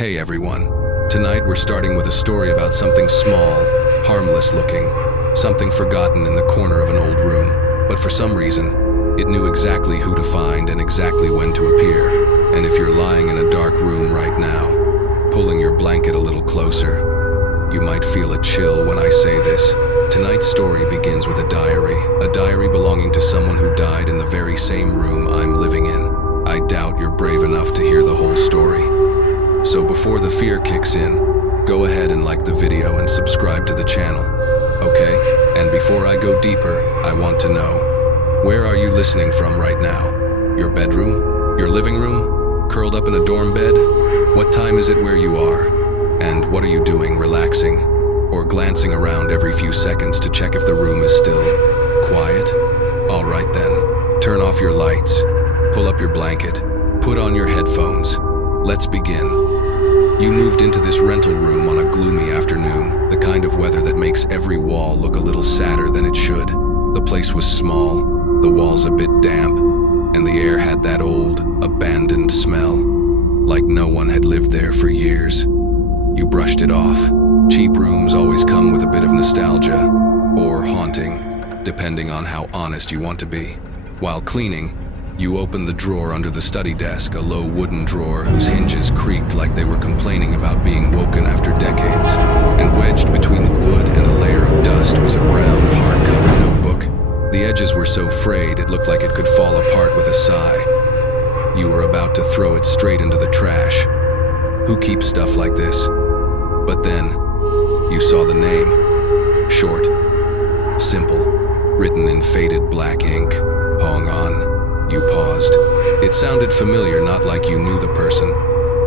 Hey everyone. Tonight we're starting with a story about something small, harmless looking, something forgotten in the corner of an old room. But for some reason, it knew exactly who to find and exactly when to appear. And if you're lying in a dark room right now, pulling your blanket a little closer, you might feel a chill when I say this. Tonight's story begins with a diary belonging to someone who died in the very same room I'm living in. I doubt you're brave enough to hear the whole story. So before the fear kicks in, go ahead and like the video and subscribe to the channel, okay? And before I go deeper, I want to know, where are you listening from right now? Your bedroom? Your living room? Curled up in a dorm bed? What time is it where you are? And what are you doing, relaxing? Or glancing around every few seconds to check if the room is still quiet? All right then, turn off your lights, pull up your blanket, put on your headphones. Let's begin. You moved into this rental room on a gloomy afternoon, the kind of weather that makes every wall look a little sadder than it should. The place was small, the walls a bit damp, and the air had that old, abandoned smell, like no one had lived there for years. You brushed it off. Cheap rooms always come with a bit of nostalgia, or haunting, depending on how honest you want to be. While cleaning, you opened the drawer under the study desk, a low wooden drawer whose hinges creaked like they were complaining about being woken after decades. And wedged between the wood and a layer of dust was a brown, hardcover notebook. The edges were so frayed it looked like it could fall apart with a sigh. You were about to throw it straight into the trash. Who keeps stuff like this? But then, you saw the name. Short, simple, written in faded black ink. Hong On. You paused. It sounded familiar, not like you knew the person,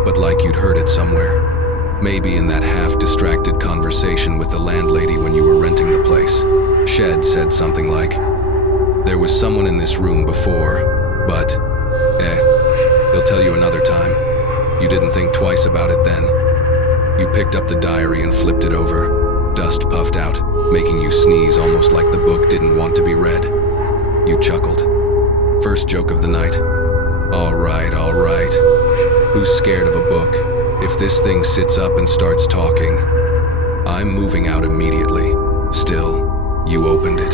but like you'd heard it somewhere. Maybe in that half-distracted conversation with the landlady when you were renting the place. Shed said something like, "There was someone in this room before, but, he'll tell you another time." You didn't think twice about it then. You picked up the diary and flipped it over. Dust puffed out, making you sneeze almost like the book didn't want to be read. You chuckled. First joke of the night. All right. Who's scared of a book? If this thing sits up and starts talking, I'm moving out immediately. Still, you opened it.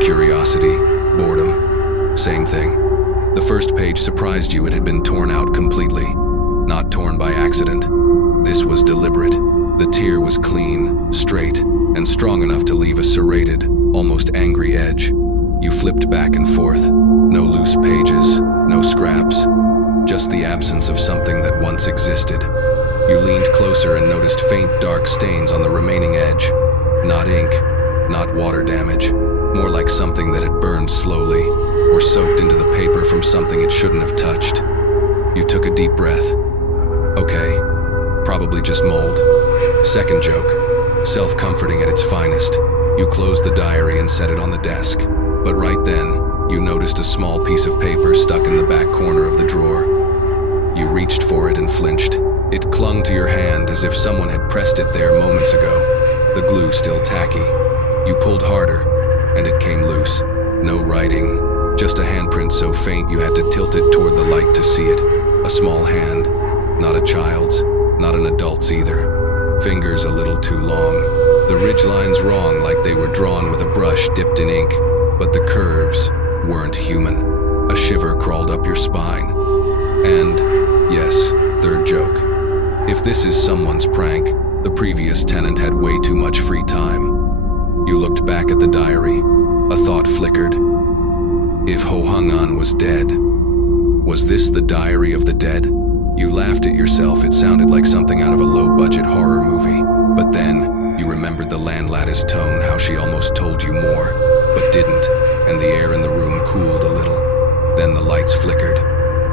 Curiosity, boredom, same thing. The first page surprised you. It had been torn out completely. Not torn by accident. This was deliberate. The tear was clean, straight, and strong enough to leave a serrated, almost angry edge. You flipped back and forth. No loose pages, no scraps, just the absence of something that once existed. You leaned closer and noticed faint dark stains on the remaining edge. Not ink, not water damage, more like something that had burned slowly or soaked into the paper from something it shouldn't have touched. You took a deep breath. Okay, probably just mold. Second joke, self-comforting at its finest. You closed the diary and set it on the desk. But right then, you noticed a small piece of paper stuck in the back corner of the drawer. You reached for it and flinched. It clung to your hand as if someone had pressed it there moments ago, the glue still tacky. You pulled harder, and it came loose. No writing, just a handprint so faint you had to tilt it toward the light to see it. A small hand, not a child's, not an adult's either. Fingers a little too long. The ridgelines wrong, like they were drawn with a brush dipped in ink. But the curves weren't human. A shiver crawled up your spine. And, yes, third joke. If this is someone's prank, the previous tenant had way too much free time. You looked back at the diary. A thought flickered. If Ho Hung An was dead, was this the diary of the dead? You laughed at yourself. It sounded like something out of a low-budget horror movie. But then, you remembered the landlady's tone, how she almost told you more, but didn't, and the air in the room cooled a little. Then the lights flickered,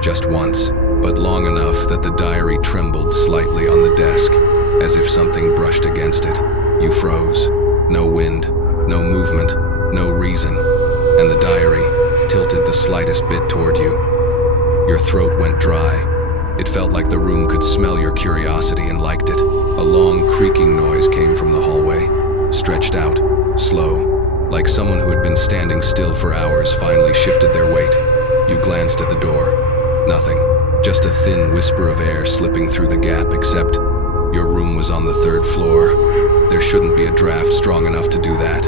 just once, but long enough that the diary trembled slightly on the desk, as if something brushed against it. You froze. No wind, no movement, no reason, and the diary tilted the slightest bit toward you. Your throat went dry. It felt like the room could smell your curiosity and liked it. A long, creaking noise came from the hallway, stretched out, slow, like someone who had been standing still for hours finally shifted their weight. You glanced at the door. Nothing. just a thin whisper of air slipping through the gap, except your room was on the 3rd floor. There shouldn't be a draft strong enough to do that.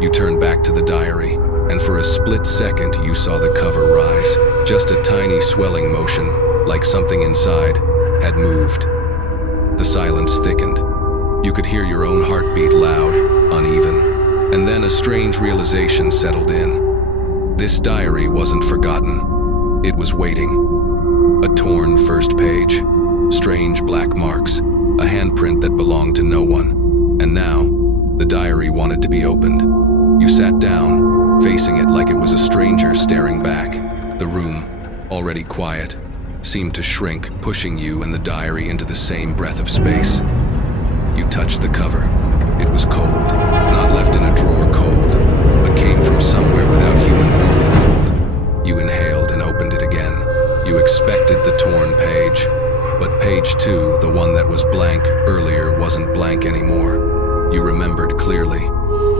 You turned back to the diary, and for a split second you saw the cover rise. Just a tiny swelling motion, like something inside had moved. The silence thickened. You could hear your own heartbeat, loud, uneven. And then a strange realization settled in. This diary wasn't forgotten. It was waiting. A torn first page, strange black marks, a handprint that belonged to no one. And now, the diary wanted to be opened. You sat down, facing it like it was a stranger staring back. The room, already quiet, seemed to shrink, pushing you and the diary into the same breath of space. You touched the cover. It was cold, not left in a drawer cold, but came from somewhere without human warmth cold. You inhaled and opened it again. You expected the torn page, but page 2, the one that was blank earlier, wasn't blank anymore. You remembered clearly.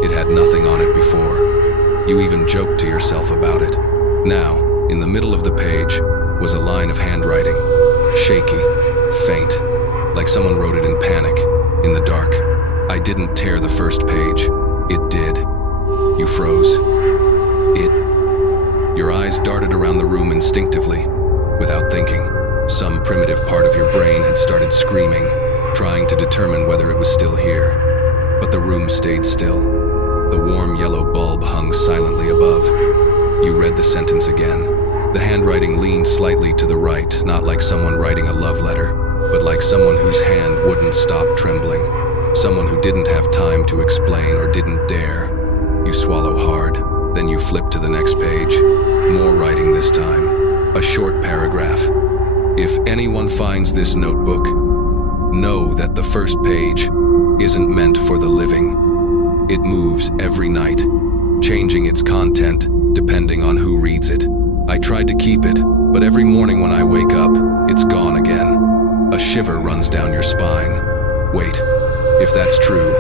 It had nothing on it before. You even joked to yourself about it. Now, in the middle of the page, was a line of handwriting. Shaky, faint, like someone wrote it in panic, in the dark. I didn't tear the first page. It did. You froze. Your eyes darted around the room instinctively, without thinking. Some primitive part of your brain had started screaming, trying to determine whether it was still here. But the room stayed still. The warm yellow bulb hung silently above. You read the sentence again. The handwriting leaned slightly to the right, not like someone writing a love letter, but like someone whose hand wouldn't stop trembling. Someone who didn't have time to explain or didn't dare. You swallow hard, then you flip to the next page. More writing this time. A short paragraph. If anyone finds this notebook, know that the first page isn't meant for the living. It moves every night, changing its content depending on who reads it. I tried to keep it, but every morning when I wake up, it's gone again. A shiver runs down your spine. Wait, if that's true,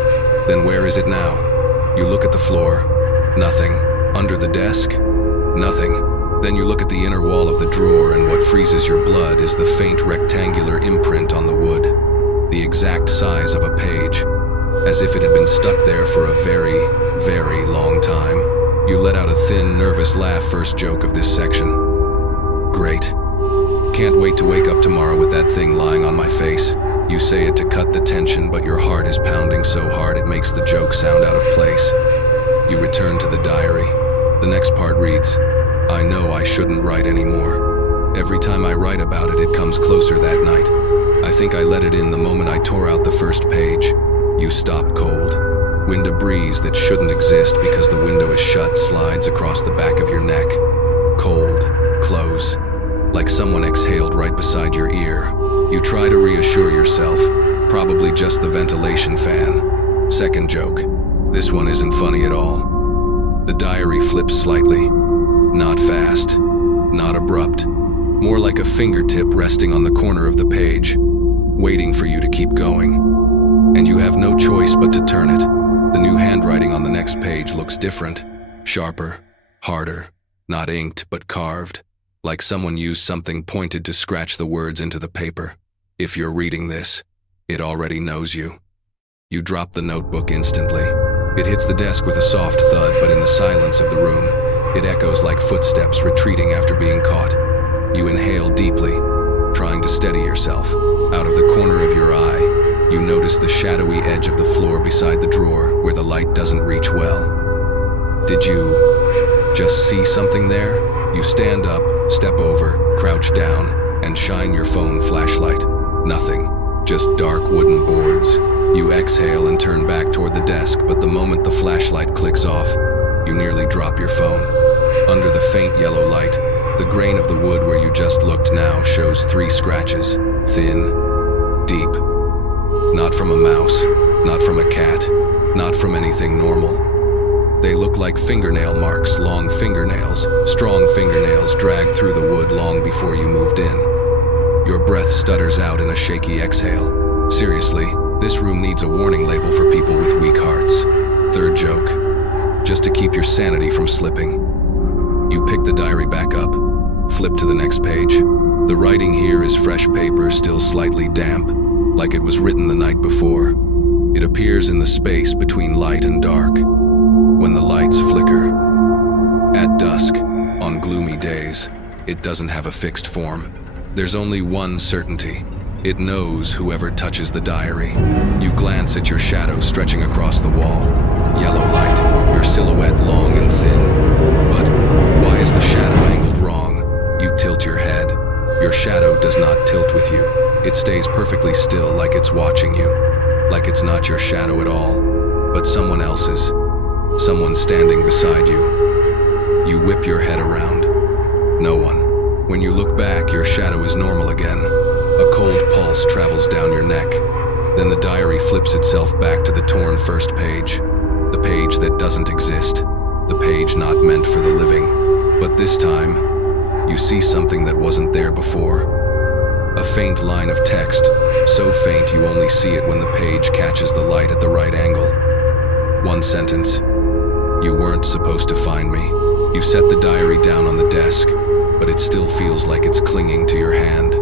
then where is it now? You look at the floor. Nothing. Under the desk? Nothing. Then you look at the inner wall of the drawer, and what freezes your blood is the faint rectangular imprint on the wood, the exact size of a page, as if it had been stuck there for a very, very long time. You let out a thin, nervous laugh, first joke of this section. Great. Can't wait to wake up tomorrow with that thing lying on my face. You say it to cut the tension, but your heart is pounding so hard it makes the joke sound out of place. You return to the diary. The next part reads, I know I shouldn't write anymore. Every time I write about it, it comes closer that night. I think I let it in the moment I tore out the first page. You stop cold. Wind a breeze that shouldn't exist because the window is shut slides across the back of your neck. Cold, close, like someone exhaled right beside your ear. You try to reassure yourself, probably just the ventilation fan. Second joke. This one isn't funny at all. The diary flips slightly. Not fast, not abrupt. More like a fingertip resting on the corner of the page, waiting for you to keep going. And you have no choice but to turn it. The new handwriting on the next page looks different, sharper, harder, not inked but carved, like someone used something pointed to scratch the words into the paper. If you're reading this, it already knows you. You drop the notebook instantly. It hits the desk with a soft thud, but in the silence of the room, it echoes like footsteps retreating after being caught. You inhale deeply, trying to steady yourself. Out of the corner of your eye, you notice the shadowy edge of the floor beside the drawer where the light doesn't reach well. Did you just see something there? You stand up, step over, crouch down, and shine your phone flashlight. Nothing, just dark wooden boards. You exhale and turn back toward the desk, but the moment the flashlight clicks off, you nearly drop your phone. Under the faint yellow light, the grain of the wood where you just looked now shows 3 scratches, thin, deep. Not from a mouse, not from a cat, not from anything normal. They look like fingernail marks, long fingernails, strong fingernails dragged through the wood long before you moved in. Your breath stutters out in a shaky exhale. Seriously, this room needs a warning label for people with weak hearts. Third joke. Just to keep your sanity from slipping. You pick the diary back up, flip to the next page. The writing here is fresh paper, still slightly damp, like it was written the night before. It appears in the space between light and dark, when the lights flicker. At dusk, on gloomy days, it doesn't have a fixed form. There's only one certainty. It knows whoever touches the diary. You glance at your shadow stretching across the wall. Yellow light, your silhouette long and thin. But why is the shadow angled wrong? You tilt your head. Your shadow does not tilt with you. It stays perfectly still, like it's watching you. Like it's not your shadow at all, but someone else's. Someone standing beside you. You whip your head around. No one. When you look back, your shadow is normal again. A cold pulse travels down your neck. Then the diary flips itself back to the torn first page. The page that doesn't exist. The page not meant for the living. But this time, you see something that wasn't there before. A faint line of text, so faint you only see it when the page catches the light at the right angle. One sentence. You weren't supposed to find me. You set the diary down on the desk, but it still feels like it's clinging to your hand.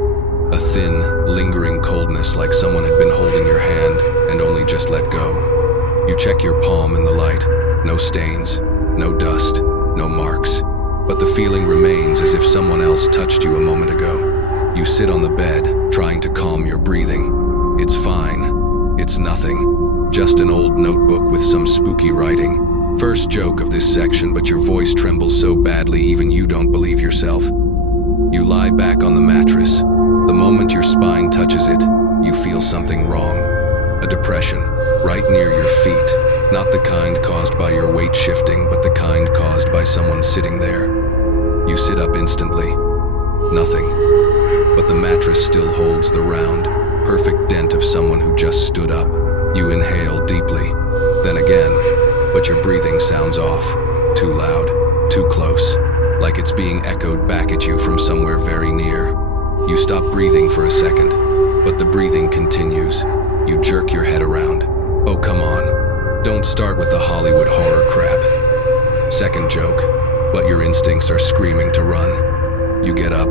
A thin, lingering coldness, like someone had been holding your hand and only just let go. You check your palm in the light. No stains, no dust, no marks. But the feeling remains as if someone else touched you a moment ago. You sit on the bed, trying to calm your breathing. It's fine. It's nothing. Just an old notebook with some spooky writing. First joke of this section, but your voice trembles so badly even you don't believe yourself. You lie back on the mattress. The moment your spine touches it, you feel something wrong. A depression, right near your feet. Not the kind caused by your weight shifting, but the kind caused by someone sitting there. You sit up instantly. Nothing. But the mattress still holds the round, perfect dent of someone who just stood up. You inhale deeply. Then again, but your breathing sounds off. Too loud, too close, like it's being echoed back at you from somewhere very near. You stop breathing for a second, but the breathing continues. You jerk your head around. Oh, come on. Don't start with the Hollywood horror crap. Second joke, but your instincts are screaming to run. You get up,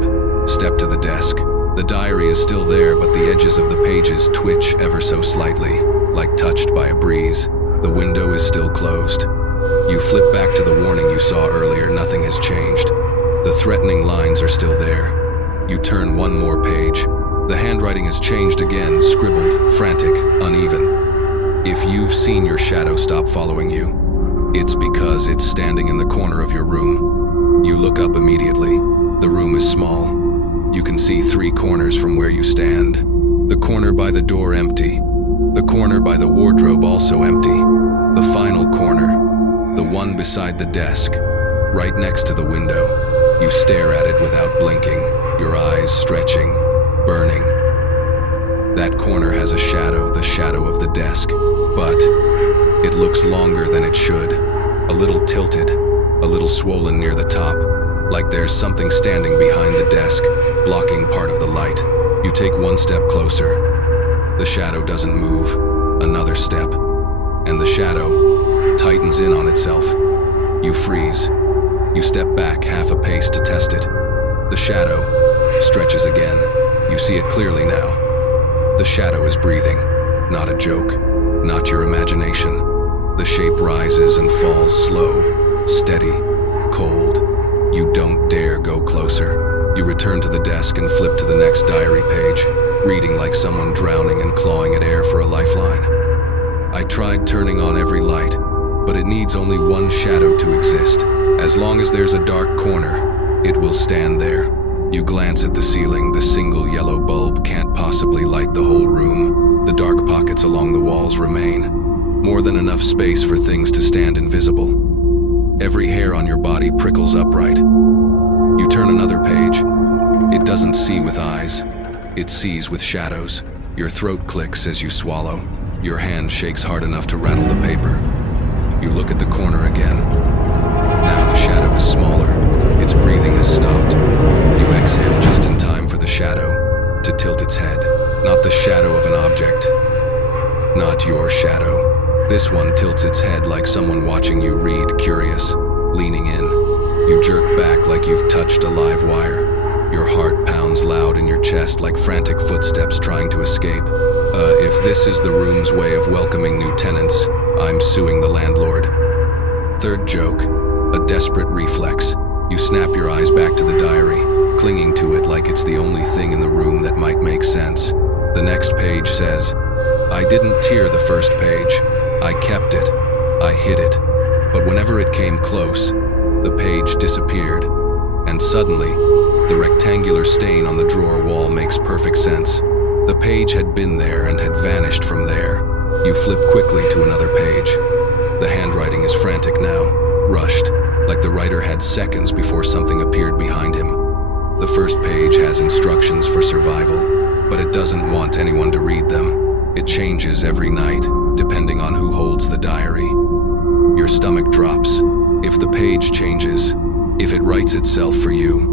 step to the desk. The diary is still there, but the edges of the pages twitch ever so slightly, like touched by a breeze. The window is still closed. You flip back to the warning you saw earlier. Nothing has changed. The threatening lines are still there. You turn one more page. The handwriting has changed again, scribbled, frantic, uneven. If you've seen your shadow stop following you, it's because it's standing in the corner of your room. You look up immediately. The room is small. You can see 3 corners from where you stand. The corner by the door empty. The corner by the wardrobe also empty. The final corner, the one beside the desk, right next to the window. You stare at it without blinking, your eyes stretching, burning. That corner has a shadow, the shadow of the desk, but it looks longer than it should. A little tilted, a little swollen near the top, like there's something standing behind the desk, blocking part of the light. You take one step closer. The shadow doesn't move. Another step, and the shadow tightens in on itself. You freeze. You step back half a pace to test it. The shadow stretches again. You see it clearly now. The shadow is breathing. Not a joke. Not your imagination. The shape rises and falls slow, steady, cold. You don't dare go closer. You return to the desk and flip to the next diary page, reading like someone drowning and clawing at air for a lifeline. I tried turning on every light, but it needs only one shadow to exist. As long as there's a dark corner, it will stand there. You glance at the ceiling. The single yellow bulb can't possibly light the whole room. The dark pockets along the walls remain. More than enough space for things to stand invisible. Every hair on your body prickles upright. You turn another page. It doesn't see with eyes. It sees with shadows. Your throat clicks as you swallow. Your hand shakes hard enough to rattle the paper. You look at the corner again. Now the shadow is smaller. Its breathing has stopped. You exhale just in time for the shadow to tilt its head. Not the shadow of an object. Not your shadow. This one tilts its head like someone watching you read, curious, leaning in. You jerk back like you've touched a live wire. Your heart pounds sounds loud in your chest like frantic footsteps trying to escape. If this is the room's way of welcoming new tenants, I'm suing the landlord. Third joke, a desperate reflex. You snap your eyes back to the diary, clinging to it like it's the only thing in the room that might make sense. The next page says, I didn't tear the first page. I kept it. I hid it. But whenever it came close, the page disappeared. And suddenly, the rectangular stain on the drawer wall makes perfect sense. The page had been there and had vanished from there. You flip quickly to another page. The handwriting is frantic now, rushed, like the writer had seconds before something appeared behind him. The first page has instructions for survival, but it doesn't want anyone to read them. It changes every night, depending on who holds the diary. Your stomach drops. If the page changes, if it writes itself for you,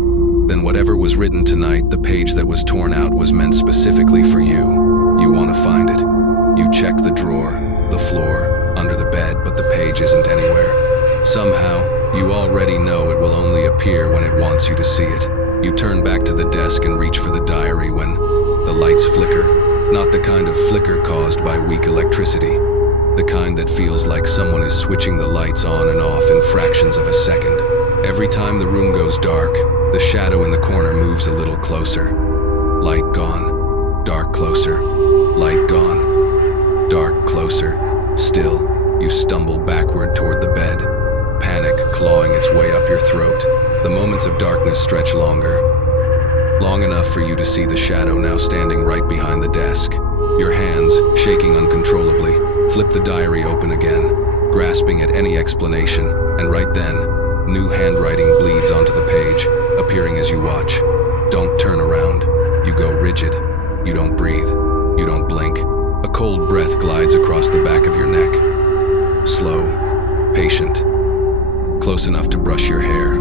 then whatever was written tonight, the page that was torn out was meant specifically for you. You want to find it. You check the drawer, the floor, under the bed, but the page isn't anywhere. Somehow, you already know it will only appear when it wants you to see it. You turn back to the desk and reach for the diary when the lights flicker. Not the kind of flicker caused by weak electricity. The kind that feels like someone is switching the lights on and off in fractions of a second. Every time the room goes dark, the shadow in the corner moves a little closer. Light gone. Dark closer. Light gone. Dark closer. Still, you stumble backward toward the bed, panic clawing its way up your throat. The moments of darkness stretch longer. Long enough for you to see the shadow now standing right behind the desk. Your hands, shaking uncontrollably, flip the diary open again, grasping at any explanation, and right then, new handwriting bleeds onto the page, appearing as you watch. Don't turn around. You go rigid. You don't breathe. You don't blink. A cold breath glides across the back of your neck. Slow, patient, close enough to brush your hair.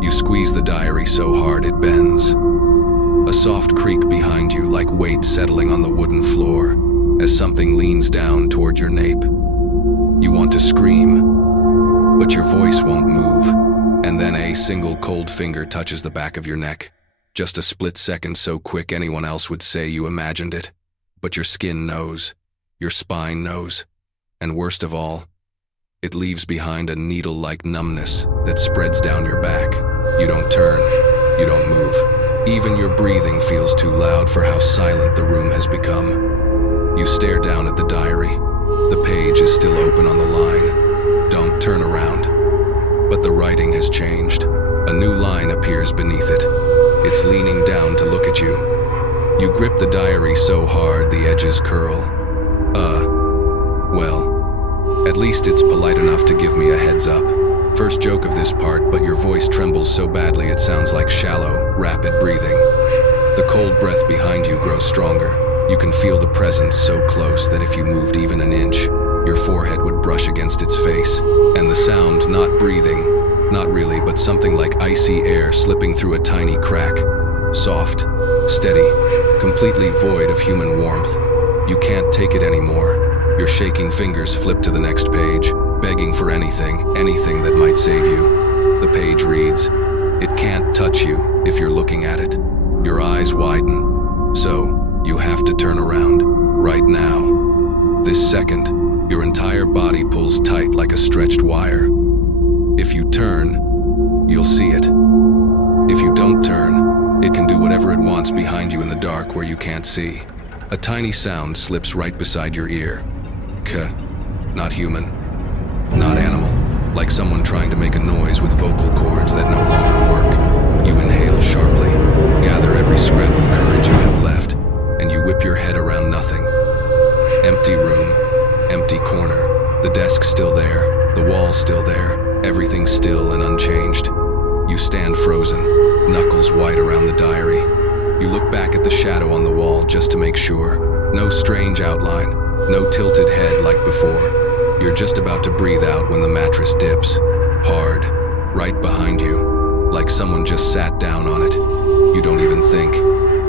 You squeeze the diary so hard it bends. A soft creak behind you, like weight settling on the wooden floor, as something leans down toward your nape. You want to scream, but your voice won't move, and then a single cold finger touches the back of your neck. Just a split second so quick anyone else would say you imagined it. But your skin knows, your spine knows, and worst of all, it leaves behind a needle-like numbness that spreads down your back. You don't turn, you don't move. Even your breathing feels too loud for how silent the room has become. You stare down at the diary. The page is still open on the line. Don't turn around. But the writing has changed. A new line appears beneath it. It's leaning down to look at you. You grip the diary so hard the edges curl. Well, at least it's polite enough to give me a heads up. First joke of this part, but your voice trembles so badly it sounds like shallow, rapid breathing. The cold breath behind you grows stronger. You can feel the presence so close that if you moved even an inch, your forehead would brush against its face. And the sound, not breathing, not really, but something like icy air slipping through a tiny crack. Soft, steady, completely void of human warmth. You can't take it anymore. Your shaking fingers flip to the next page, begging for anything that might save you. The page reads, "It can't touch you if you're looking at it." Your eyes widen. So, you have to turn around, right now. This second, your entire body pulls tight like a stretched wire. If you turn, you'll see it. If you don't turn, it can do whatever it wants behind you in the dark where you can't see. A tiny sound slips right beside your ear. Not human, not animal, like someone trying to make a noise with vocal cords that no longer work. You inhale sharply, gather every scrap of courage you have left, and you whip your head around nothing. Empty room, empty corner, the desk still there, the wall still there, everything still and unchanged. You stand frozen, knuckles white around the diary. You look back at the shadow on the wall just to make sure. No strange outline, no tilted head like before. You're just about to breathe out when the mattress dips. Hard, right behind you, like someone just sat down on it. You don't even think.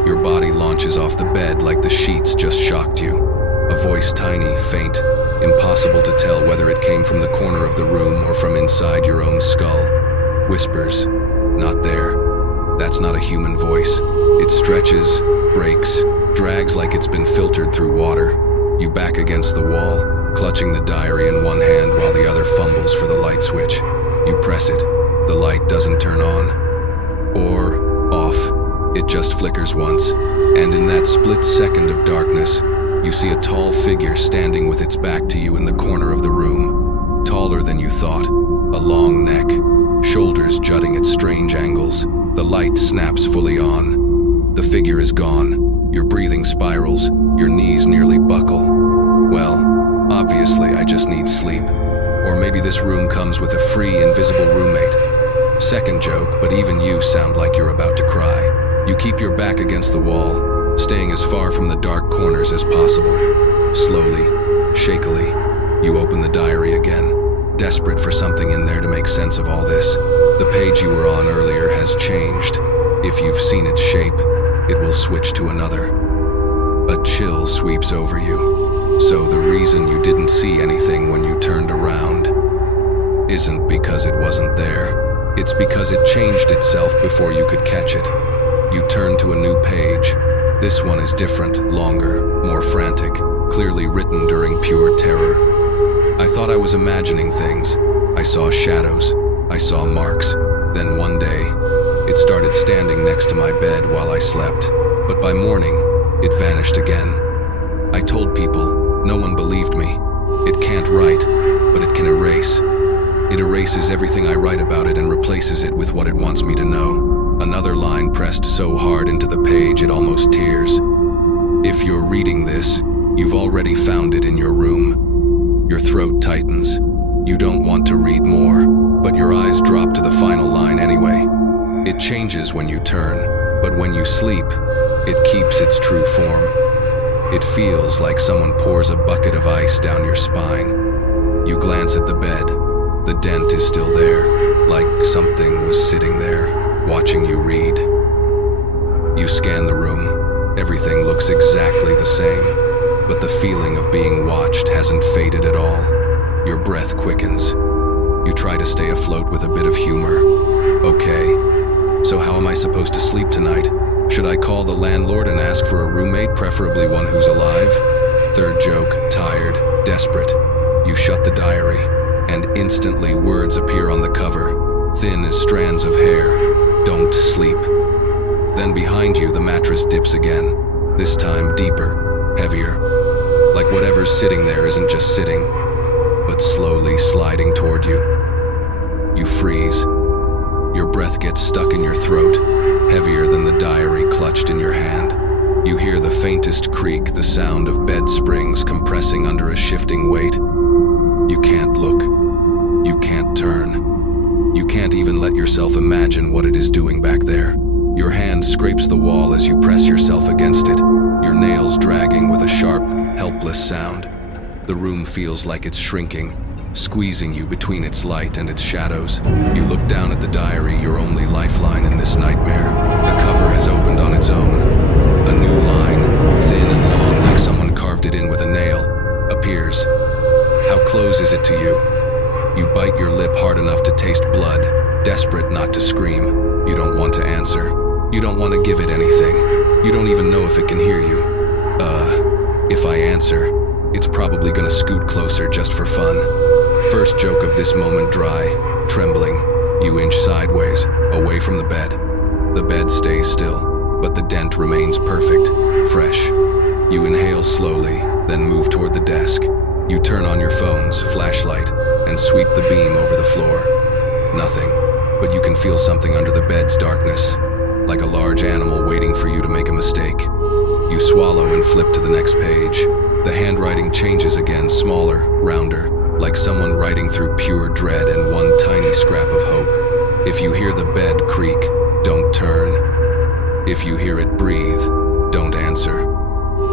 Your body launches off the bed like the sheets just shocked you. A voice tiny, faint, impossible to tell whether it came from the corner of the room or from inside your own skull. Whispers, "Not there. That's not a human voice. It stretches, breaks, drags like it's been filtered through water. You back against the wall, clutching the diary in one hand while the other fumbles for the light switch. You press it. The light doesn't turn on. Or off. It just flickers once. And in that split second of darkness, you see a tall figure standing with its back to you in the corner of the room. Taller than you thought. A long neck. Shoulders jutting at strange angles. The light snaps fully on. The figure is gone. Your breathing spirals. Your knees nearly buckle. Well, obviously I just need sleep. Or maybe this room comes with a free, invisible roommate. Second joke, but even you sound like you're about to cry. You keep your back against the wall, staying as far from the dark corners as possible. Slowly, shakily, you open the diary again, desperate for something in there to make sense of all this. The page you were on earlier has changed. If you've seen its shape, it will switch to another. A chill sweeps over you. So the reason you didn't see anything when you turned around isn't because it wasn't there. It's because it changed itself before you could catch it. You turn to a new page. This one is different, longer, more frantic, clearly written during pure terror. I thought I was imagining things. I saw shadows. I saw marks. Then one day, it started standing next to my bed while I slept. But by morning, it vanished again. I told people, no one believed me. It can't write, but it can erase. It erases everything I write about it and replaces it with what it wants me to know. Another line pressed so hard into the page it almost tears. If you're reading this, you've already found it in your room. Your throat tightens. You don't want to read more, but your eyes drop to the final line anyway. It changes when you turn, but when you sleep, it keeps its true form. It feels like someone pours a bucket of ice down your spine. You glance at the bed. The dent is still there, like something was sitting there, watching you read. You scan the room. Everything looks exactly the same, but the feeling of being watched hasn't faded at all. Your breath quickens. You try to stay afloat with a bit of humor. Okay, so how am I supposed to sleep tonight? Should I call the landlord and ask for a roommate, preferably one who's alive? Third joke, tired, desperate. You shut the diary, and instantly words appear on the cover, thin as strands of hair. Don't sleep. Then behind you, the mattress dips again, this time deeper, heavier. Like whatever's sitting there isn't just sitting, but slowly sliding toward you. You freeze. Your breath gets stuck in your throat, heavier than the diary clutched in your hand. You hear the faintest creak, the sound of bed springs compressing under a shifting weight. You can't look. You can't turn. You can't even let yourself imagine what it is doing back there. Your hand scrapes the wall as you press yourself against it, your nails dragging with a sharp, helpless sound. The room feels like it's shrinking, squeezing you between its light and its shadows. You look down at the diary, your only lifeline in this nightmare. The cover has opened on its own. A new line, thin and long like someone carved it in with a nail, appears. How close is it to you? You bite your lip hard enough to taste blood, desperate not to scream. You don't want to answer. You don't want to give it anything. You don't even know if it can hear you. If I answer, it's probably gonna scoot closer just for fun. First joke of this moment dry, trembling. You inch sideways, away from the bed. The bed stays still, but the dent remains perfect, fresh. You inhale slowly, then move toward the desk. You turn on your phone's flashlight and sweep the beam over the floor. Nothing, but you can feel something under the bed's darkness, like a large animal waiting for you to make a mistake. You swallow and flip to the next page. The handwriting changes again, smaller, rounder, like someone writing through pure dread and one tiny scrap of hope. If you hear the bed creak, don't turn. If you hear it breathe, don't answer.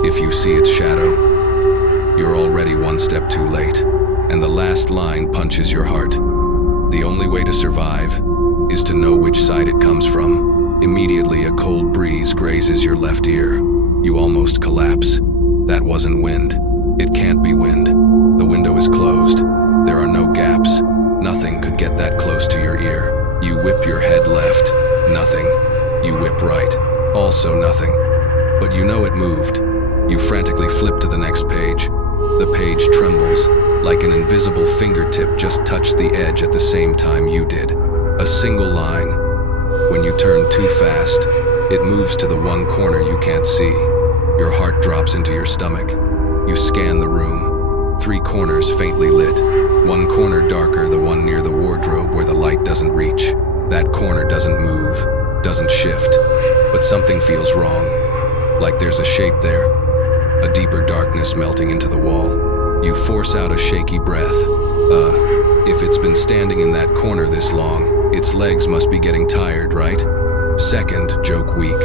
If you see its shadow, you're already one step too late, and the last line punches your heart. The only way to survive is to know which side it comes from. Immediately, a cold breeze grazes your left ear. You almost collapse. That wasn't wind. It can't be wind. The window is closed. There are no gaps. Nothing could get that close to your ear. You whip your head left. Nothing. You whip right. Also nothing. But you know it moved. You frantically flip to the next page. The page trembles, like an invisible fingertip just touched the edge at the same time you did. A single line. When you turn too fast, it moves to the one corner you can't see. Your heart drops into your stomach. You scan the room. 3 corners faintly lit. One corner darker, the one near the wardrobe where the light doesn't reach. That corner doesn't move, doesn't shift, but something feels wrong. Like there's a shape there. A deeper darkness melting into the wall. You force out a shaky breath. If it's been standing in that corner this long, its legs must be getting tired, right? Second, joke weak,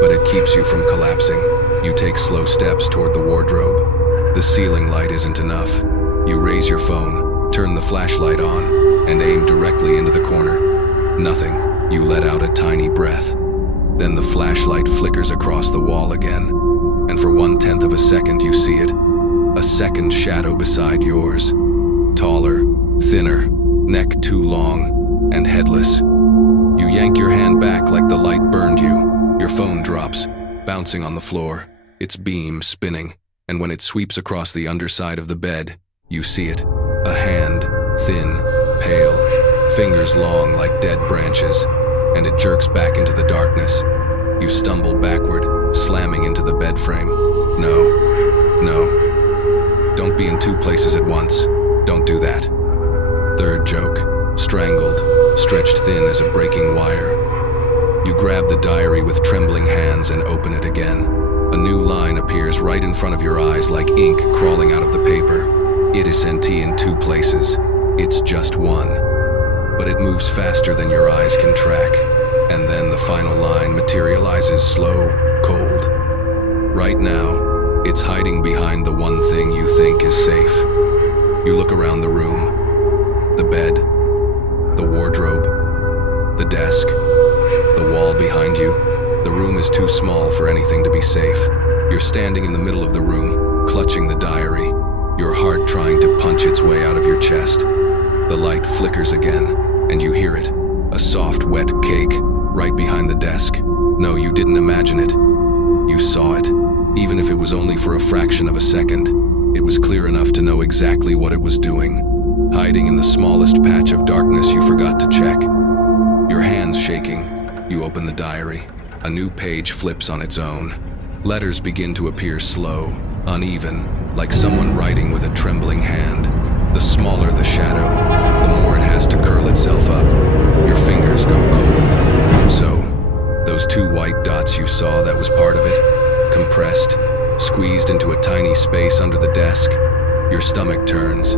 but it keeps you from collapsing. You take slow steps toward the wardrobe. The ceiling light isn't enough. You raise your phone, turn the flashlight on, and aim directly into the corner. Nothing. You let out a tiny breath. Then the flashlight flickers across the wall again, and for 1/10 of a second you see it. A second shadow beside yours. Taller, thinner, neck too long, and headless. You yank your hand back like the light burned you. Your phone drops, bouncing on the floor, its beam spinning, and when it sweeps across the underside of the bed, you see it. A hand, thin, pale, fingers long like dead branches, and it jerks back into the darkness. You stumble backward, slamming into the bed frame. No. Don't be in 2 places at once. Don't do that. Third joke, strangled, stretched thin as a breaking wire. You grab the diary with trembling hands and open it again. A new line appears right in front of your eyes like ink crawling out of the paper. It is sent in 2 places. It's just one. But it moves faster than your eyes can track. And then the final line materializes slow, cold. Right now, it's hiding behind the one thing you think is safe. You look around the room. The bed, the wardrobe, the desk, the wall behind you. The room is too small for anything to be safe. You're standing in the middle of the room, clutching the diary, your heart trying to punch its way out of your chest. The light flickers again, and you hear it. A soft, wet cake, right behind the desk. No, you didn't imagine it. You saw it. Even if it was only for a fraction of a second, it was clear enough to know exactly what it was doing. Hiding in the smallest patch of darkness you forgot to check. Your hands shaking, you open the diary. A new page flips on its own. Letters begin to appear slow, uneven, like someone writing with a trembling hand. The smaller the shadow, the more it has to curl itself up. Your fingers go cold. So, those 2 white dots you saw, that was part of it? Compressed, squeezed into a tiny space under the desk. Your stomach turns.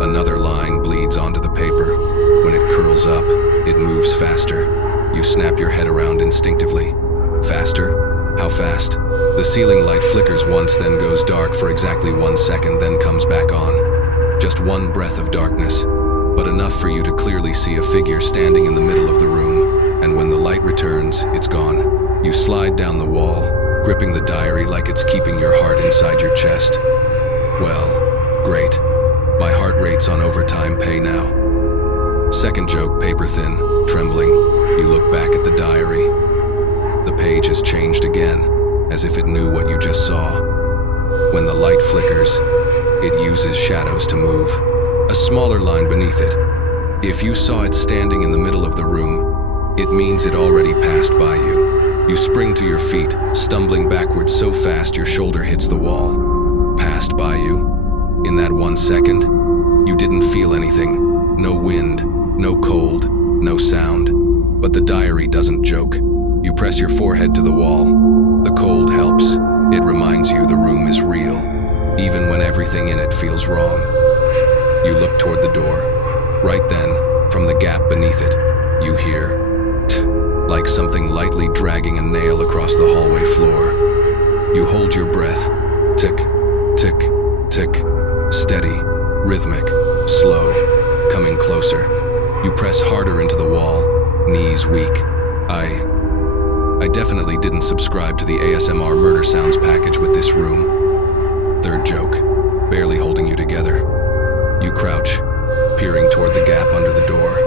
Another line bleeds onto the paper. When it curls up, it moves faster. You snap your head around instinctively. Faster? How fast? The ceiling light flickers once, then goes dark for exactly 1 second, then comes back on. Just one breath of darkness, but enough for you to clearly see a figure standing in the middle of the room, and when the light returns, it's gone. You slide down the wall, gripping the diary like it's keeping your heart inside your chest. Well, great. My heart rate's on overtime pay now. Second joke, paper thin, trembling. You look back at the diary. The page has changed again, as if it knew what you just saw. When the light flickers, it uses shadows to move. A smaller line beneath it. If you saw it standing in the middle of the room, it means it already passed by you. You spring to your feet, stumbling backwards so fast your shoulder hits the wall. Passed by you. In that 1 second, you didn't feel anything. No wind, no cold, no sound. But the diary doesn't joke. You press your forehead to the wall. The cold helps. It reminds you the room is real, even when everything in it feels wrong. You look toward the door. Right then, from the gap beneath it, you hear "t," like something lightly dragging a nail across the hallway floor. You hold your breath. Tick, tick, tick. Steady, rhythmic, slow, coming closer. You press harder into the wall, knees weak. I definitely didn't subscribe to the ASMR murder sounds package with this room. Third joke, barely holding you together. You crouch, peering toward the gap under the door.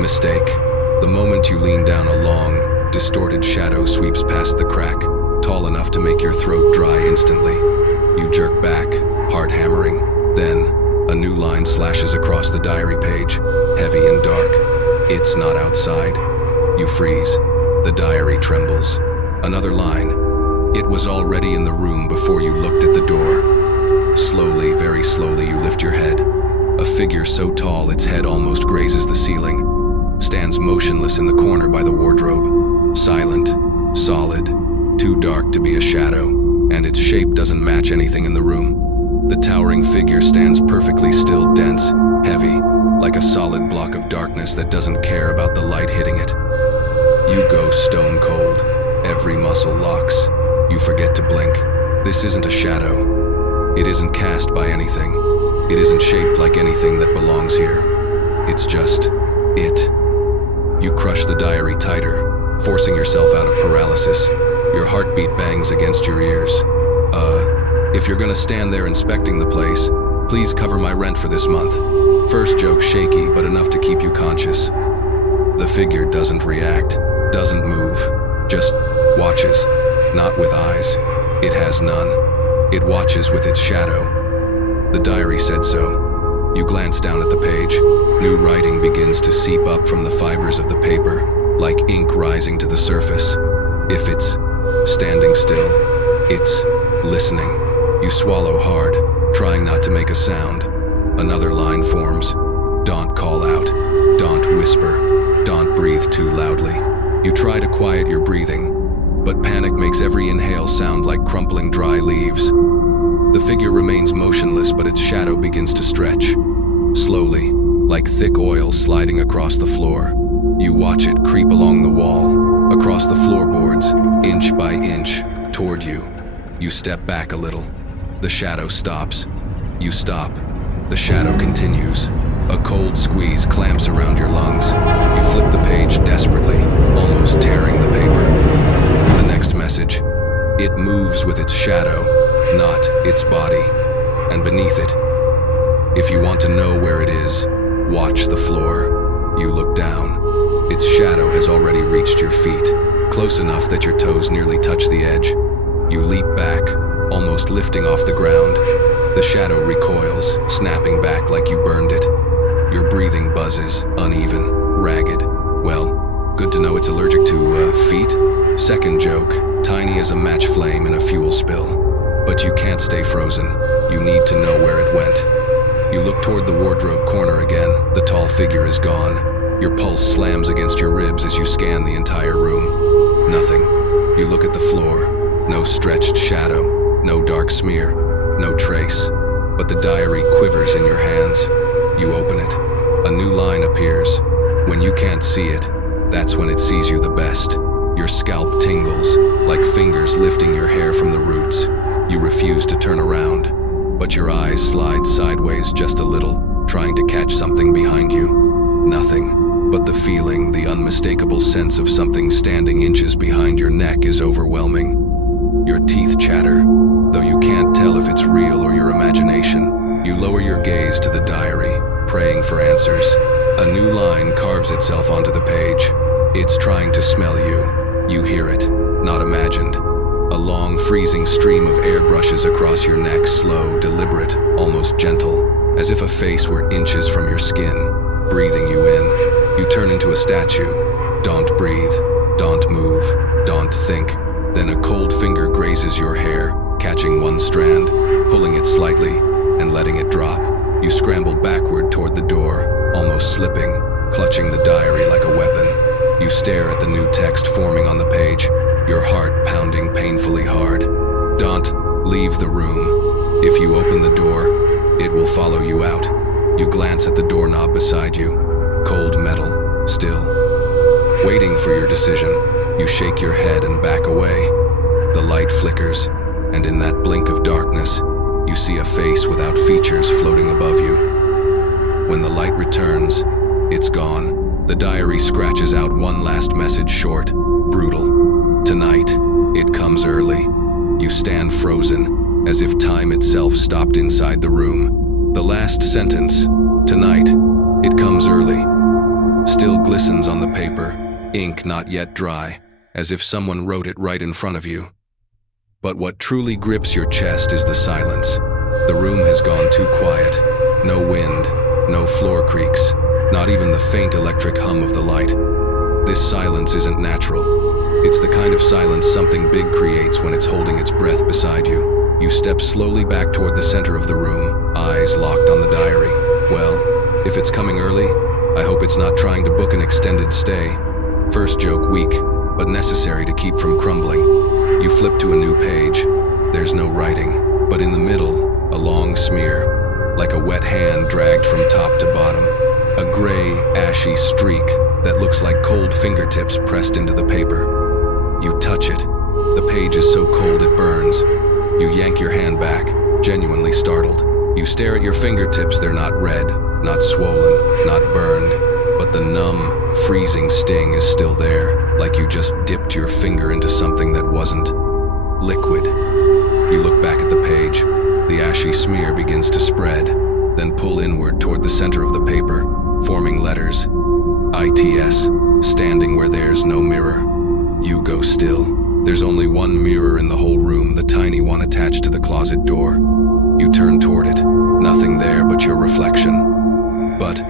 Mistake. The moment you lean down, a long, distorted shadow sweeps past the crack, tall enough to make your throat dry instantly. You jerk back, heart hammering. Then, a new line slashes across the diary page, heavy and dark. It's not outside. You freeze. The diary trembles. Another line. It was already in the room before you looked at the door. Slowly, very slowly, you lift your head. A figure so tall its head almost grazes the ceiling stands motionless in the corner by the wardrobe. Silent, solid, too dark to be a shadow, and its shape doesn't match anything in the room. The towering figure stands perfectly still, dense, heavy, like a solid block of darkness that doesn't care about the light hitting it. You go stone cold. Every muscle locks. You forget to blink. This isn't a shadow. It isn't cast by anything. It isn't shaped like anything that belongs here. It's just it. You crush the diary tighter, forcing yourself out of paralysis. Your heartbeat bangs against your ears. If you're gonna stand there inspecting the place, please cover my rent for this month. First joke shaky, but enough to keep you conscious. The figure doesn't react, doesn't move, just watches. Not with eyes. It has none. It watches with its shadow. The diary said so. You glance down at the page. New writing begins to seep up from the fibers of the paper, like ink rising to the surface. If it's standing still, it's listening. You swallow hard, trying not to make a sound. Another line forms. Don't call out. Don't whisper. Don't breathe too loudly. You try to quiet your breathing, but panic makes every inhale sound like crumpling dry leaves. The figure remains motionless, but its shadow begins to stretch. Slowly, like thick oil sliding across the floor. You watch it creep along the wall, across the floorboards, inch by inch, toward you. You step back a little. The shadow stops. You stop. The shadow continues. A cold squeeze clamps around your lungs. You flip the page desperately, almost tearing the paper. The next message. It moves with its shadow, not its body. And beneath it, if you want to know where it is, watch the floor. You look down. Its shadow has already reached your feet, close enough that your toes nearly touch the edge. You leap back, almost lifting off the ground. The shadow recoils, snapping back like you burned it. Your breathing buzzes, uneven, ragged. Well, good to know it's allergic to, feet. Second joke, tiny as a match flame in a fuel spill. But you can't stay frozen. You need to know where it went. You look toward the wardrobe corner again. The tall figure is gone. Your pulse slams against your ribs as you scan the entire room. Nothing. You look at the floor. No stretched shadow, no dark smear, no trace. But the diary quivers in your hands. You open it. A new line appears. When you can't see it, that's when it sees you the best. Your scalp tingles, like fingers lifting your hair from the roots. You refuse to turn around, but your eyes slide sideways just a little, trying to catch something behind you. Nothing, but the feeling, the unmistakable sense of something standing inches behind your neck is overwhelming. Your teeth chatter, though you can't tell if it's real or your imagination. You lower your gaze to the diary, praying for answers. A new line carves itself onto the page. It's trying to smell you. You hear it, not imagined. A long, freezing stream of air brushes across your neck, slow, deliberate, almost gentle, as if a face were inches from your skin, breathing you in. You turn into a statue. Don't breathe. Don't move. Don't think. Then a cold finger grazes your hair, catching one strand, pulling it slightly, and letting it drop. You scramble backward toward the door, almost slipping, clutching the diary like a weapon. You stare at the new text forming on the page, your heart pounding painfully hard. Don't leave the room. If you open the door, it will follow you out. You glance at the doorknob beside you, cold metal, still. Waiting for your decision, you shake your head and back away. The light flickers, and in that blink of darkness, you see a face without features floating above you. When the light returns, it's gone. The diary scratches out one last message short, brutal. Tonight, it comes early. You stand frozen, as if time itself stopped inside the room. The last sentence, tonight, it comes early, still glistens on the paper, ink not yet dry. as if someone wrote it right in front of you. But what truly grips your chest is the silence. The room has gone too quiet. No wind, no floor creaks, not even the faint electric hum of the light. This silence isn't natural. It's the kind of silence something big creates when it's holding its breath beside you. You step slowly back toward the center of the room, eyes locked on the diary. Well, if it's coming early, I hope it's not trying to book an extended stay. First joke weak, but necessary to keep from crumbling. You flip to a new page. There's no writing, but in the middle, a long smear, like a wet hand dragged from top to bottom. A gray, ashy streak that looks like cold fingertips pressed into the paper. You touch it. The page is so cold it burns. You yank your hand back, genuinely startled. You stare at your fingertips. They're not red, not swollen, not burned, but the numb, freezing sting is still there, like you just dipped your finger into something that wasn't liquid. You look back at the page. The ashy smear begins to spread, then pull inward toward the center of the paper, forming letters. ITS, standing where there's no mirror. You go still. There's only one mirror in the whole room, the tiny one attached to the closet door. You turn toward it. Nothing there but your reflection. But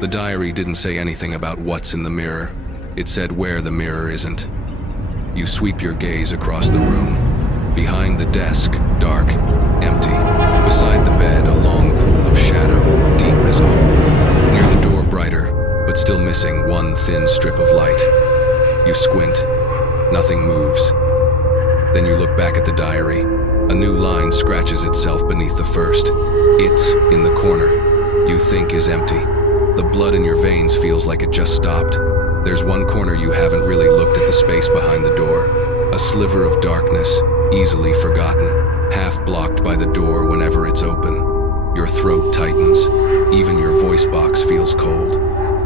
the diary didn't say anything about what's in the mirror. It said where the mirror isn't. You sweep your gaze across the room. Behind the desk, dark, empty. Beside the bed, a long pool of shadow, deep as a hole. Near the door, brighter, but still missing one thin strip of light. You squint. Nothing moves. Then you look back at the diary. A new line scratches itself beneath the first. It's in the corner. You think is empty. The blood in your veins feels like it just stopped. There's one corner you haven't really looked at, the space behind the door. A sliver of darkness, easily forgotten, half blocked by the door whenever it's open. Your throat tightens. Even your voice box feels cold.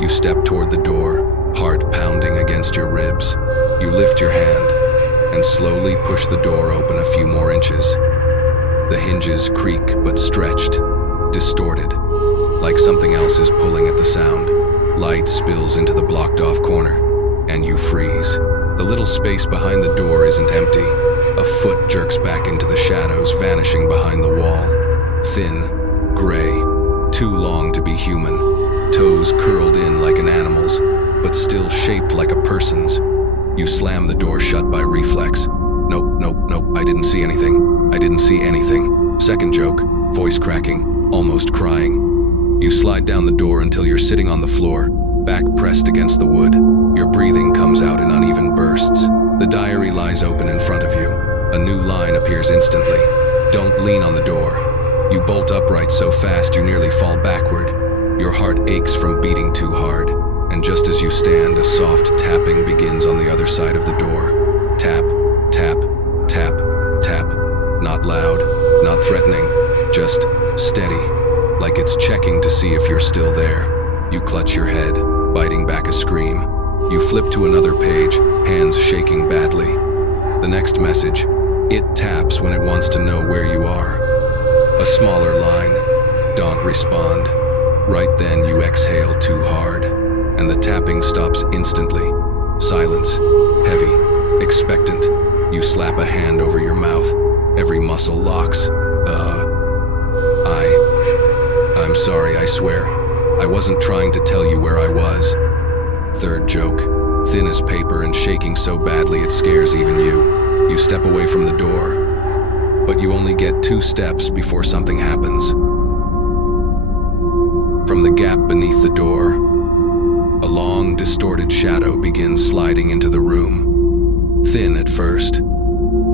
You step toward the door, heart pounding against your ribs. You lift your hand and slowly push the door open a few more inches. The hinges creak but stretched, distorted, like something else is pulling at the sound. Light spills into the blocked-off corner, and you freeze. The little space behind the door isn't empty. A foot jerks back into the shadows, vanishing behind the wall. Thin, gray, too long to be human. Toes curled in like an animal's, but still shaped like a person's. You slam the door shut by reflex. Nope, I didn't see anything. Second joke, voice cracking, almost crying. You slide down the door until you're sitting on the floor, back pressed against the wood. Your breathing comes out in uneven bursts. The diary lies open in front of you. A new line appears instantly. Don't lean on the door. You bolt upright so fast you nearly fall backward. Your heart aches from beating too hard. And just as you stand, a soft tapping begins on the other side of the door. Tap, tap, tap, tap. Not loud, not threatening, just steady, like it's checking to see if you're still there. You clutch your head, biting back a scream. You flip to another page, hands shaking badly. The next message, it taps when it wants to know where you are. A smaller line, don't respond. Right then you exhale too hard, and the tapping stops instantly. Silence, heavy, expectant. You slap a hand over your mouth. Every muscle locks. I'm sorry, I swear. I wasn't trying to tell you where I was. Third joke, thin as paper and shaking so badly it scares even you. You step away from the door, but you only get 2 steps before something happens. From the gap beneath the door, a long, distorted shadow begins sliding into the room. Thin at first,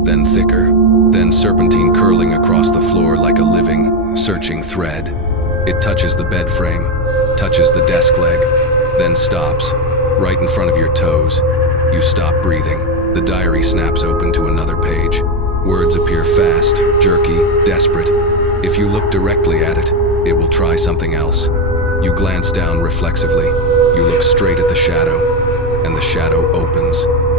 then thicker, then serpentine curling across the floor like a living, searching thread. It touches the bed frame, touches the desk leg, then stops, right in front of your toes. You stop breathing. The diary snaps open to another page. Words appear fast, jerky, desperate. If you look directly at it, it will try something else. You glance down reflexively. You look straight at the shadow, and the shadow opens,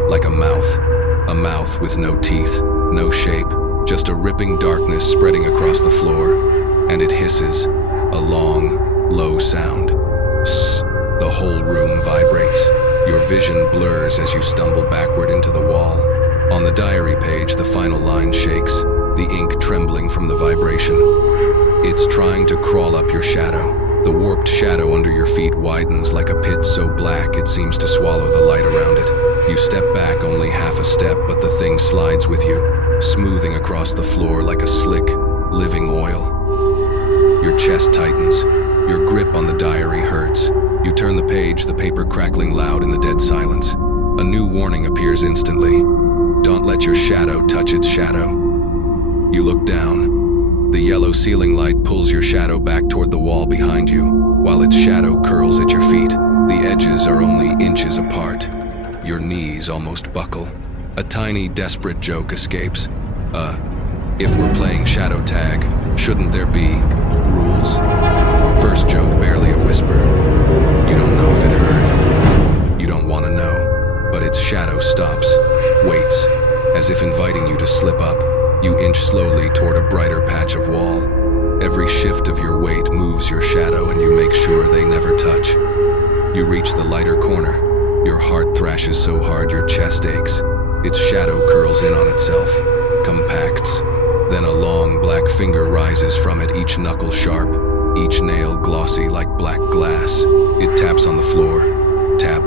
like a mouth with no teeth, no shape, just a ripping darkness spreading across the floor, and it hisses, a long, low sound. Sss. The whole room vibrates. Your vision blurs as you stumble backward into the wall. On the diary page, the final line shakes, the ink trembling from the vibration. It's trying to crawl up your shadow. The warped shadow under your feet widens like a pit so black it seems to swallow the light around it. You step back only half a step, but the thing slides with you, smoothing across the floor like a slick, living oil. Your chest tightens. Your grip on the diary hurts. You turn the page, the paper crackling loud in the dead silence. A new warning appears instantly. Don't let your shadow touch its shadow. You look down. The yellow ceiling light pulls your shadow back toward the wall behind you, while its shadow curls at your feet. The edges are only inches apart. Your knees almost buckle. A tiny, desperate joke escapes. If we're playing shadow tag, shouldn't there be rules? First joke, barely a whisper. You don't know if it heard. You don't want to know. But its shadow stops, waits, as if inviting you to slip up. You inch slowly toward a brighter patch of wall. Every shift of your weight moves your shadow, and you make sure they never touch. You reach the lighter corner. Your heart thrashes so hard your chest aches. Its shadow curls in on itself, compacts. Then a long black finger rises from it, each knuckle sharp, each nail glossy like black glass. It taps on the floor. Tap,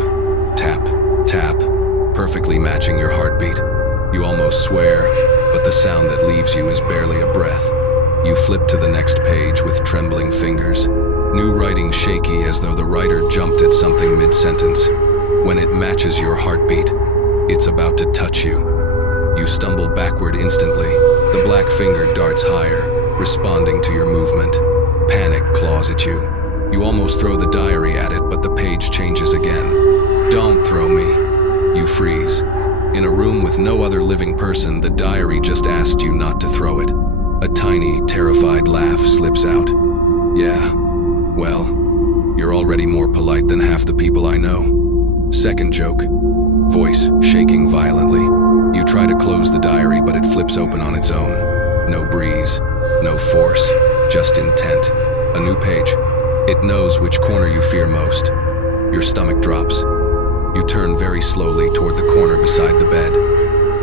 tap, tap, perfectly matching your heartbeat. You almost swear, but the sound that leaves you is barely a breath. You flip to the next page with trembling fingers. New writing shaky as though the writer jumped at something mid-sentence. When it matches your heartbeat, it's about to touch you. You stumble backward instantly. The black finger darts higher, responding to your movement. Panic claws at you. You almost throw the diary at it, but the page changes again. Don't throw me. You freeze. In a room with no other living person, the diary just asked you not to throw it. A tiny, terrified laugh slips out. Yeah, well, you're already more polite than half the people I know. Second joke. Voice shaking violently. You try to close the diary, but it flips open on its own. No breeze, no force, just intent. A new page. It knows which corner you fear most. Your stomach drops. You turn very slowly toward the corner beside the bed,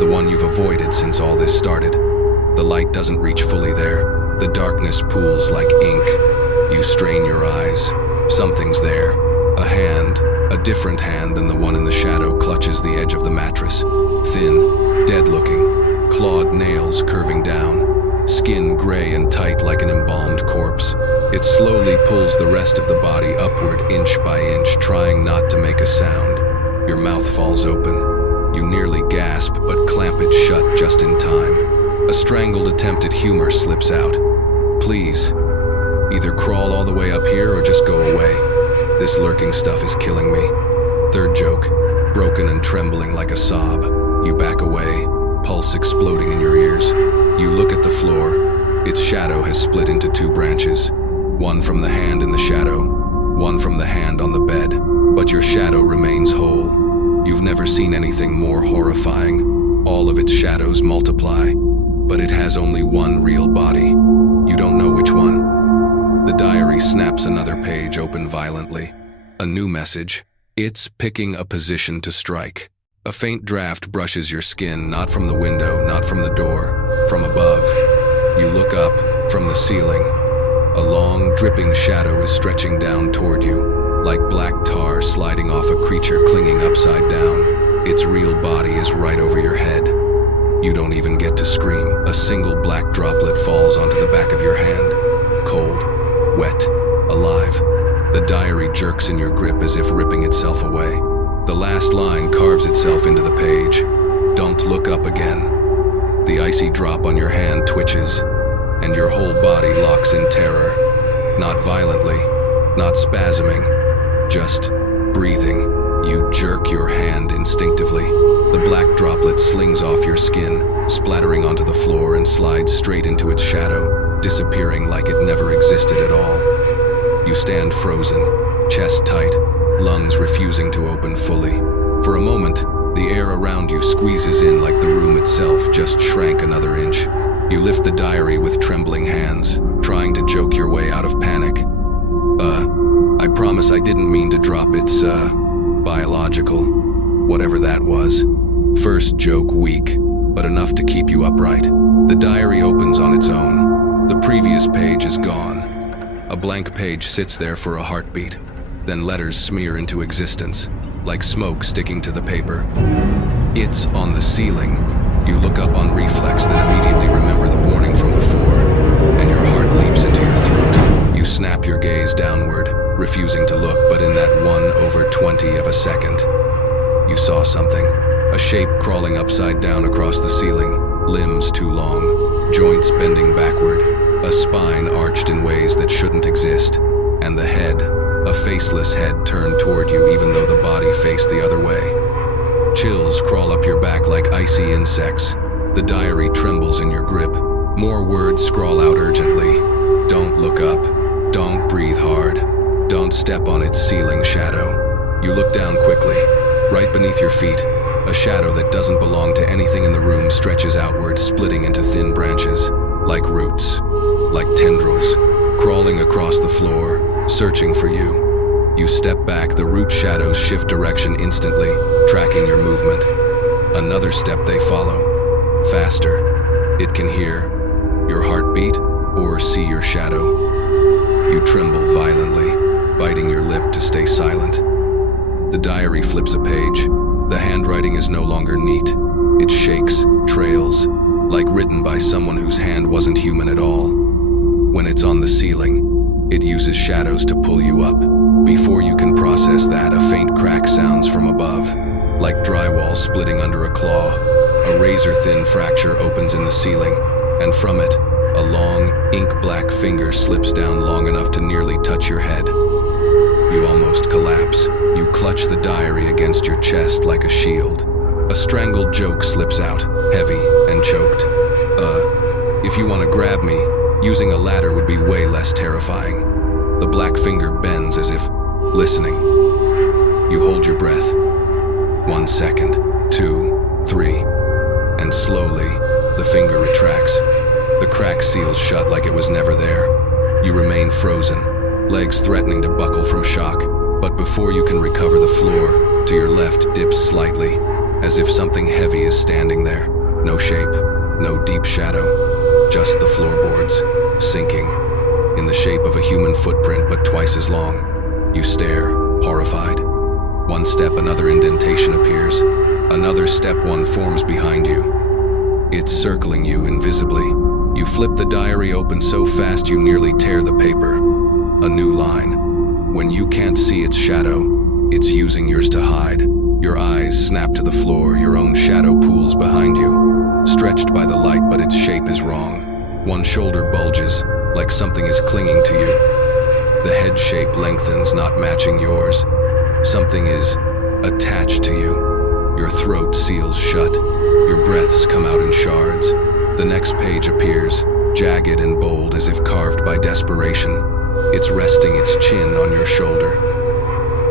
the one you've avoided since all this started. The light doesn't reach fully there. The darkness pools like ink. You strain your eyes. Something's there. A hand, a different hand than the one in the shadow, clutches the edge of the mattress. Thin, dead-looking, clawed nails curving down, skin gray and tight like an embalmed corpse. It slowly pulls the rest of the body upward inch by inch, trying not to make a sound. Your mouth falls open. You nearly gasp, but clamp it shut just in time. A strangled attempt at humor slips out. Please, either crawl all the way up here or just go away. This lurking stuff is killing me. Third joke, broken and trembling like a sob. You back away, pulse exploding in your ears. You look at the floor. Its shadow has split into two branches. One from the hand in the shadow, one from the hand on the bed. But your shadow remains whole. You've never seen anything more horrifying. All of its shadows multiply, but it has only one real body. You don't know which one. The diary snaps another page open violently. A new message. It's picking a position to strike. A faint draft brushes your skin, not from the window, not from the door, from above. You look up from the ceiling. A long, dripping shadow is stretching down toward you, like black tar sliding off a creature clinging upside down. Its real body is right over your head. You don't even get to scream. A single black droplet falls onto the back of your hand. Cold, wet, alive. The diary jerks in your grip as if ripping itself away. The last line carves itself into the page. Don't look up again. The icy drop on your hand twitches, and your whole body locks in terror. Not violently, not spasming, just breathing. You jerk your hand instinctively. The black droplet slings off your skin, splattering onto the floor and slides straight into its shadow, disappearing like it never existed at all. You stand frozen, chest tight, lungs refusing to open fully. For a moment, the air around you squeezes in like the room itself just shrank another inch. You lift the diary with trembling hands, trying to joke your way out of panic. I promise I didn't mean to drop its, biological, whatever that was. First joke weak, but enough to keep you upright. The diary opens on its own. The previous page is gone. A blank page sits there for a heartbeat. Then letters smear into existence, like smoke sticking to the paper. It's on the ceiling. You look up on reflex, then immediately remember the warning from before, and your heart leaps into your throat. You snap your gaze downward, refusing to look, but in that 1/20 of a second, you saw something. A shape crawling upside down across the ceiling, limbs too long, joints bending backward, a spine arched in ways that shouldn't exist, and the head, a faceless head turned toward you even though the body faced the other way. Chills crawl up your back like icy insects. The diary trembles in your grip. More words scrawl out urgently. Don't look up. Don't breathe hard. Don't step on its ceiling shadow. You look down quickly. Right beneath your feet, a shadow that doesn't belong to anything in the room stretches outward, splitting into thin branches, like roots, like tendrils, crawling across the floor, searching for you. You step back, the root shadows shift direction instantly, tracking your movement. Another step they follow, faster. It can hear your heartbeat or see your shadow. You tremble violently, biting your lip to stay silent. The diary flips a page. The handwriting is no longer neat. It shakes, trails, like written by someone whose hand wasn't human at all. When it's on the ceiling, it uses shadows to pull you up. Before you can process that, a faint crack sounds from above, like drywall splitting under a claw. A razor-thin fracture opens in the ceiling, and from it, a long, ink-black finger slips down long enough to nearly touch your head. You almost collapse. You clutch the diary against your chest like a shield. A strangled joke slips out, heavy and choked. If you want to grab me, using a ladder would be way less terrifying. The black finger bends as if listening. You hold your breath. 1 second, 2, 3, and slowly, the finger retracts. The crack seals shut like it was never there. You remain frozen, legs threatening to buckle from shock. But before you can recover, the floor to your left dips slightly, as if something heavy is standing there. No shape, no deep shadow, just the floorboards, sinking, in the shape of a human footprint but twice as long. You stare, horrified. One step, another indentation appears. Another step, one forms behind you. It's circling you invisibly. You flip the diary open so fast you nearly tear the paper. A new line. When you can't see its shadow, it's using yours to hide. Your eyes snap to the floor, your own shadow pools behind you. Stretched by the light, but its shape is wrong. One shoulder bulges, like something is clinging to you. The head shape lengthens, not matching yours. Something is attached to you. Your throat seals shut. Your breaths come out in shards. The next page appears, jagged and bold as if carved by desperation. It's resting its chin on your shoulder.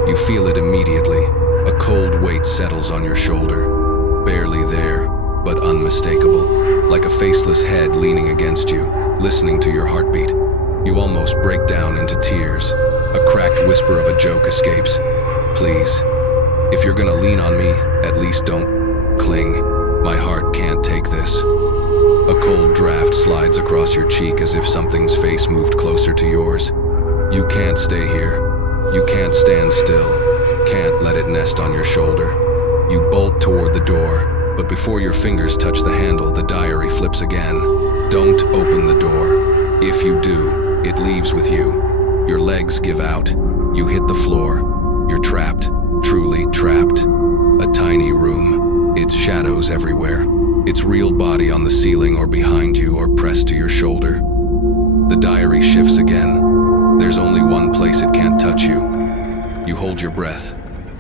You feel it immediately. A cold weight settles on your shoulder. Barely there, but unmistakable. Like a faceless head leaning against you, listening to your heartbeat. You almost break down into tears. A cracked whisper of a joke escapes. Please, if you're gonna lean on me, at least don't cling. My heart can't take this. A cold draft slides across your cheek as if something's face moved closer to yours. You can't stay here. You can't stand still. Can't let it nest on your shoulder. You bolt toward the door, but before your fingers touch the handle, the diary flips again. Don't open the door. If you do, it leaves with you. Your legs give out. You hit the floor. You're trapped, truly trapped. A tiny room. Its shadows everywhere. Its real body on the ceiling or behind you or pressed to your shoulder. The diary shifts again. There's only one place it can't touch you. You hold your breath,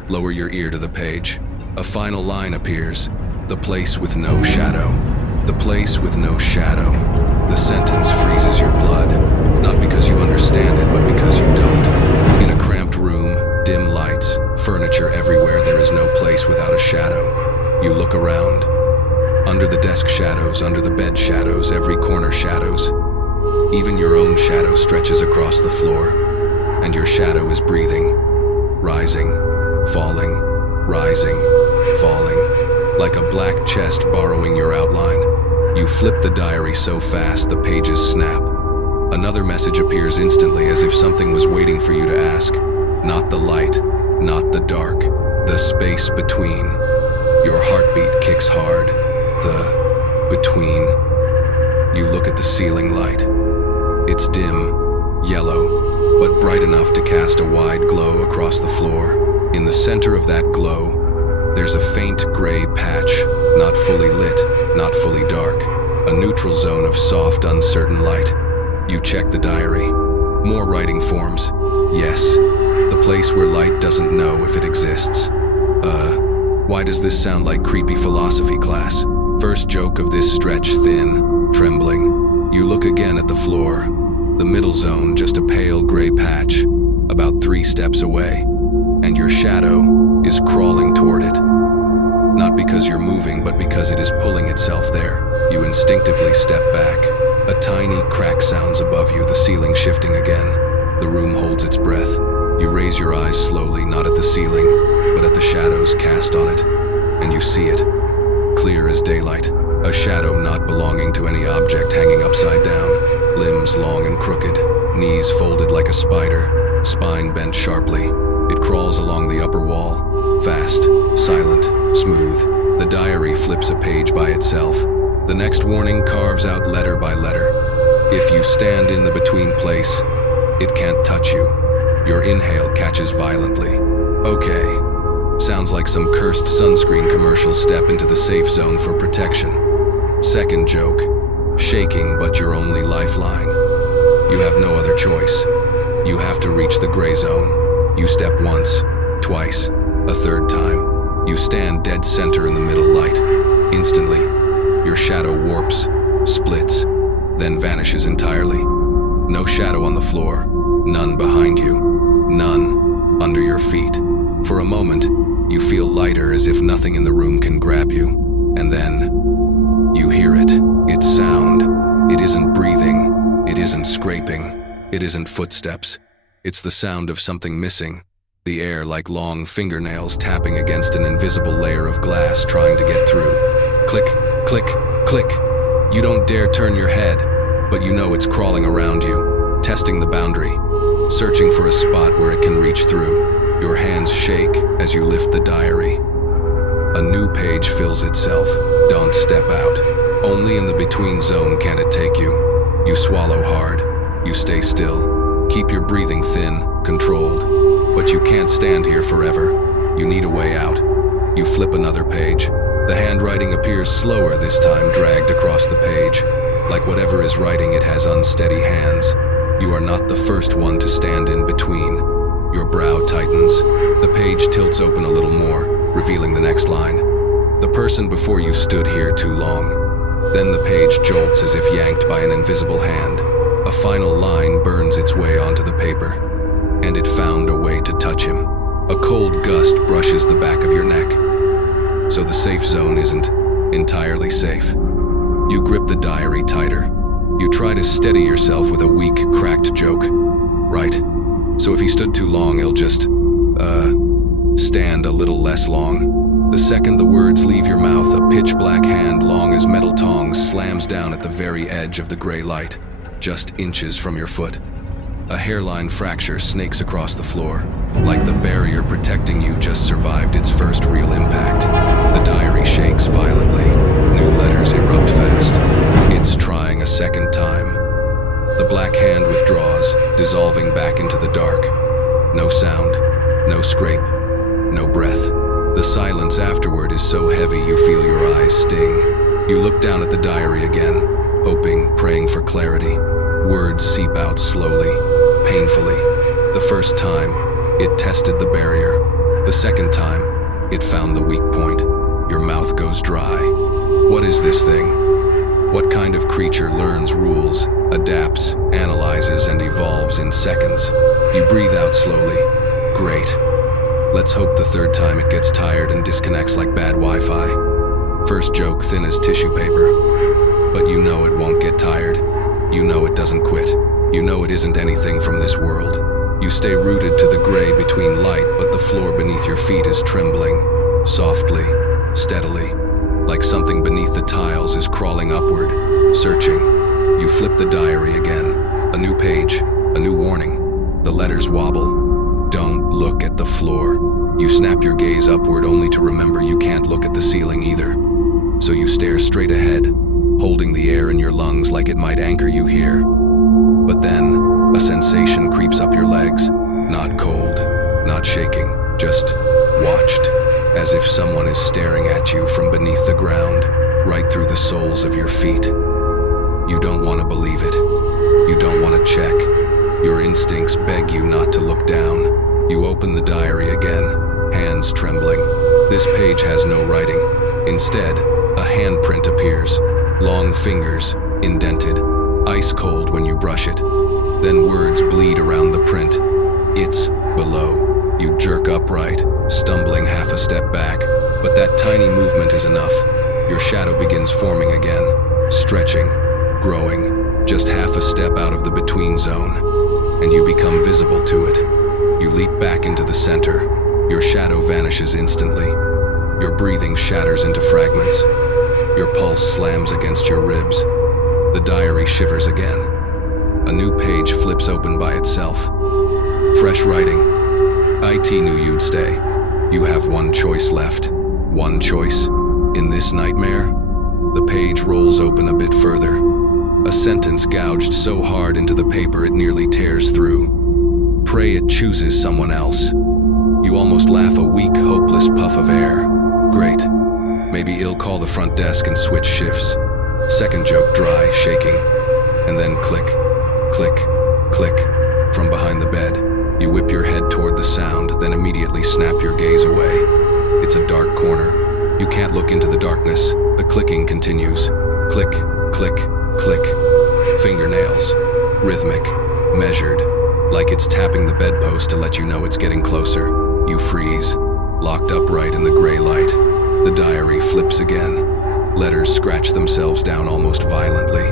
lower your ear to the page. A final line appears. The place with no shadow. The place with no shadow. The sentence freezes your blood, not because you understand it, but because you don't. In a cramped room, dim lights, furniture everywhere, there is no place without a shadow. You look around. Under the desk shadows, under the bed shadows, every corner shadows. Even your own shadow stretches across the floor, and your shadow is breathing, rising, falling, rising, falling, like a black chest borrowing your outline. You flip the diary so fast the pages snap. Another message appears instantly, as if something was waiting for you to ask. Not the light, not the dark, the space between. Your heartbeat kicks hard. The between. You look at the ceiling light. It's dim, yellow, but bright enough to cast a wide glow across the floor. In the center of that glow, there's a faint gray patch, not fully lit, not fully dark, a neutral zone of soft, uncertain light. You check the diary. More writing forms. Yes, the place where light doesn't know if it exists. Why does this sound like creepy philosophy class? First joke of this stretch thin, trembling. You look again at the floor. The middle zone, just a pale gray patch, about 3 steps away. And your shadow is crawling toward it. Not because you're moving, but because it is pulling itself there. You instinctively step back. A tiny crack sounds above you, the ceiling shifting again. The room holds its breath. You raise your eyes slowly, not at the ceiling, but at the shadows cast on it. And you see it, clear as daylight. A shadow not belonging to any object hanging upside down, limbs long and crooked, knees folded like a spider, spine bent sharply. It crawls along the upper wall, fast, silent, smooth. The diary flips a page by itself. The next warning carves out letter by letter. If you stand in the between place, it can't touch you. Your inhale catches violently. Okay. Sounds like some cursed sunscreen commercial. Step into the safe zone for protection. Second joke. Shaking but your only lifeline. You have no other choice. You have to reach the gray zone. You step once, twice, a third time. You stand dead center in the middle light. Instantly, your shadow warps, splits, then vanishes entirely. No shadow on the floor, none behind you, none under your feet. For a moment, you feel lighter, as if nothing in the room can grab you. And then, you hear it. It's sound. It isn't breathing. It isn't scraping. It isn't footsteps. It's the sound of something missing. The air like long fingernails tapping against an invisible layer of glass trying to get through. Click, click, click. You don't dare turn your head, but you know it's crawling around you, testing the boundary, searching for a spot where it can reach through. Your hands shake as you lift the diary. A new page fills itself. Don't step out. Only in the between zone can it take you. You swallow hard. You stay still. Keep your breathing thin, controlled. But you can't stand here forever. You need a way out. You flip another page. The handwriting appears slower this time, dragged across the page. Like whatever is writing, it has unsteady hands. You are not the first one to stand in between. Your brow tightens. The page tilts open a little more, revealing the next line. The person before you stood here too long. Then the page jolts as if yanked by an invisible hand. A final line burns its way onto the paper. And it found a way to touch him. A cold gust brushes the back of your neck. So the safe zone isn't entirely safe. You grip the diary tighter. You try to steady yourself with a weak, cracked joke. Right. So if he stood too long, he'll just, stand a little less long. The second the words leave your mouth, a pitch-black hand long as metal tongs slams down at the very edge of the gray light, just inches from your foot. A hairline fracture snakes across the floor, like the barrier protecting you just survived its first real impact. The diary shakes violently. New letters erupt fast. It's trying a second time. The black hand withdraws, dissolving back into the dark. No sound, no scrape, no breath. The silence afterward is so heavy you feel your eyes sting. You look down at the diary again, hoping, praying for clarity. Words seep out slowly, painfully. The first time, it tested the barrier. The second time, it found the weak point. Your mouth goes dry. What is this thing? What kind of creature learns rules, adapts, analyzes, and evolves in seconds? You breathe out slowly. Great. Let's hope the third time it gets tired and disconnects like bad Wi-Fi. First joke thin as tissue paper. But you know it won't get tired. You know it doesn't quit. You know it isn't anything from this world. You stay rooted to the gray between light, but the floor beneath your feet is trembling, softly, steadily, like something beneath the tiles is crawling upward, searching. You flip the diary again. A new page, a new warning. The letters wobble. Don't look at the floor. You snap your gaze upward only to remember you can't look at the ceiling either. So you stare straight ahead, holding the air in your lungs like it might anchor you here. But then, a sensation creeps up your legs, not cold, not shaking, just watched, as if someone is staring at you from beneath the ground, right through the soles of your feet. You don't want to believe it. You don't want to check. Your instincts beg you not to look down. You open the diary again, hands trembling. This page has no writing. Instead, a handprint appears, long fingers, indented, ice cold when you brush it. Then words bleed around the print. It's below. You jerk upright, stumbling half a step back, but that tiny movement is enough. Your shadow begins forming again, stretching, growing, just half a step out of the between zone, and you become visible to it. You leap back into the center. Your shadow vanishes instantly. Your breathing shatters into fragments. Your pulse slams against your ribs. The diary shivers again. A new page flips open by itself. Fresh writing. IT knew you'd stay. You have one choice left. One choice. In this nightmare? The page rolls open a bit further. A sentence gouged so hard into the paper it nearly tears through. Pray it chooses someone else. You almost laugh a weak, hopeless puff of air. Great. Maybe he'll call the front desk and switch shifts. Second joke dry, shaking. And then click. Click, click, from behind the bed. You whip your head toward the sound, then immediately snap your gaze away. It's a dark corner. You can't look into the darkness. The clicking continues. Click, click, click. Fingernails. Rhythmic. Measured. Like it's tapping the bedpost to let you know it's getting closer. You freeze. Locked upright in the gray light. The diary flips again. Letters scratch themselves down almost violently.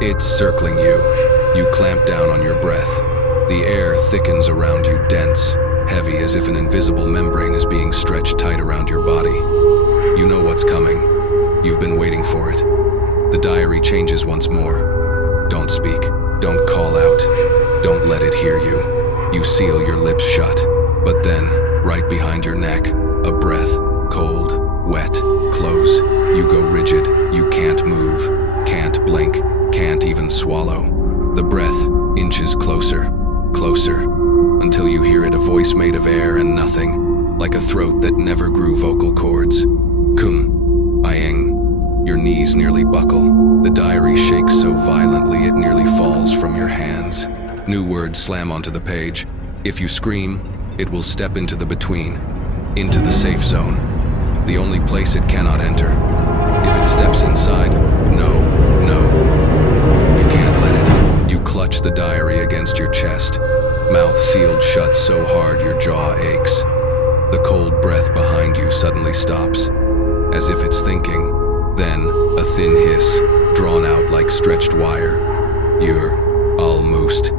It's circling you. You clamp down on your breath. The air thickens around you, dense, heavy as if an invisible membrane is being stretched tight around your body. You know what's coming. You've been waiting for it. The diary changes once more. Don't speak. Don't call out. Don't let it hear you. You seal your lips shut. But then, right behind your neck, a breath, cold, wet, close. You go rigid. You can't move, can't blink, can't even swallow. The breath inches closer, closer, until you hear it, a voice made of air and nothing, like a throat that never grew vocal cords. Kum, Ayeng. Your knees nearly buckle. The diary shakes so violently it nearly falls from your hands. New words slam onto the page. If you scream, it will step into the between, into the safe zone. The only place it cannot enter. If it steps inside, no, you can't let it. You clutch the diary against your chest, mouth sealed shut so hard your jaw aches. The cold breath behind you suddenly stops, as if it's thinking. Then, a thin hiss, drawn out like stretched wire. You're almost.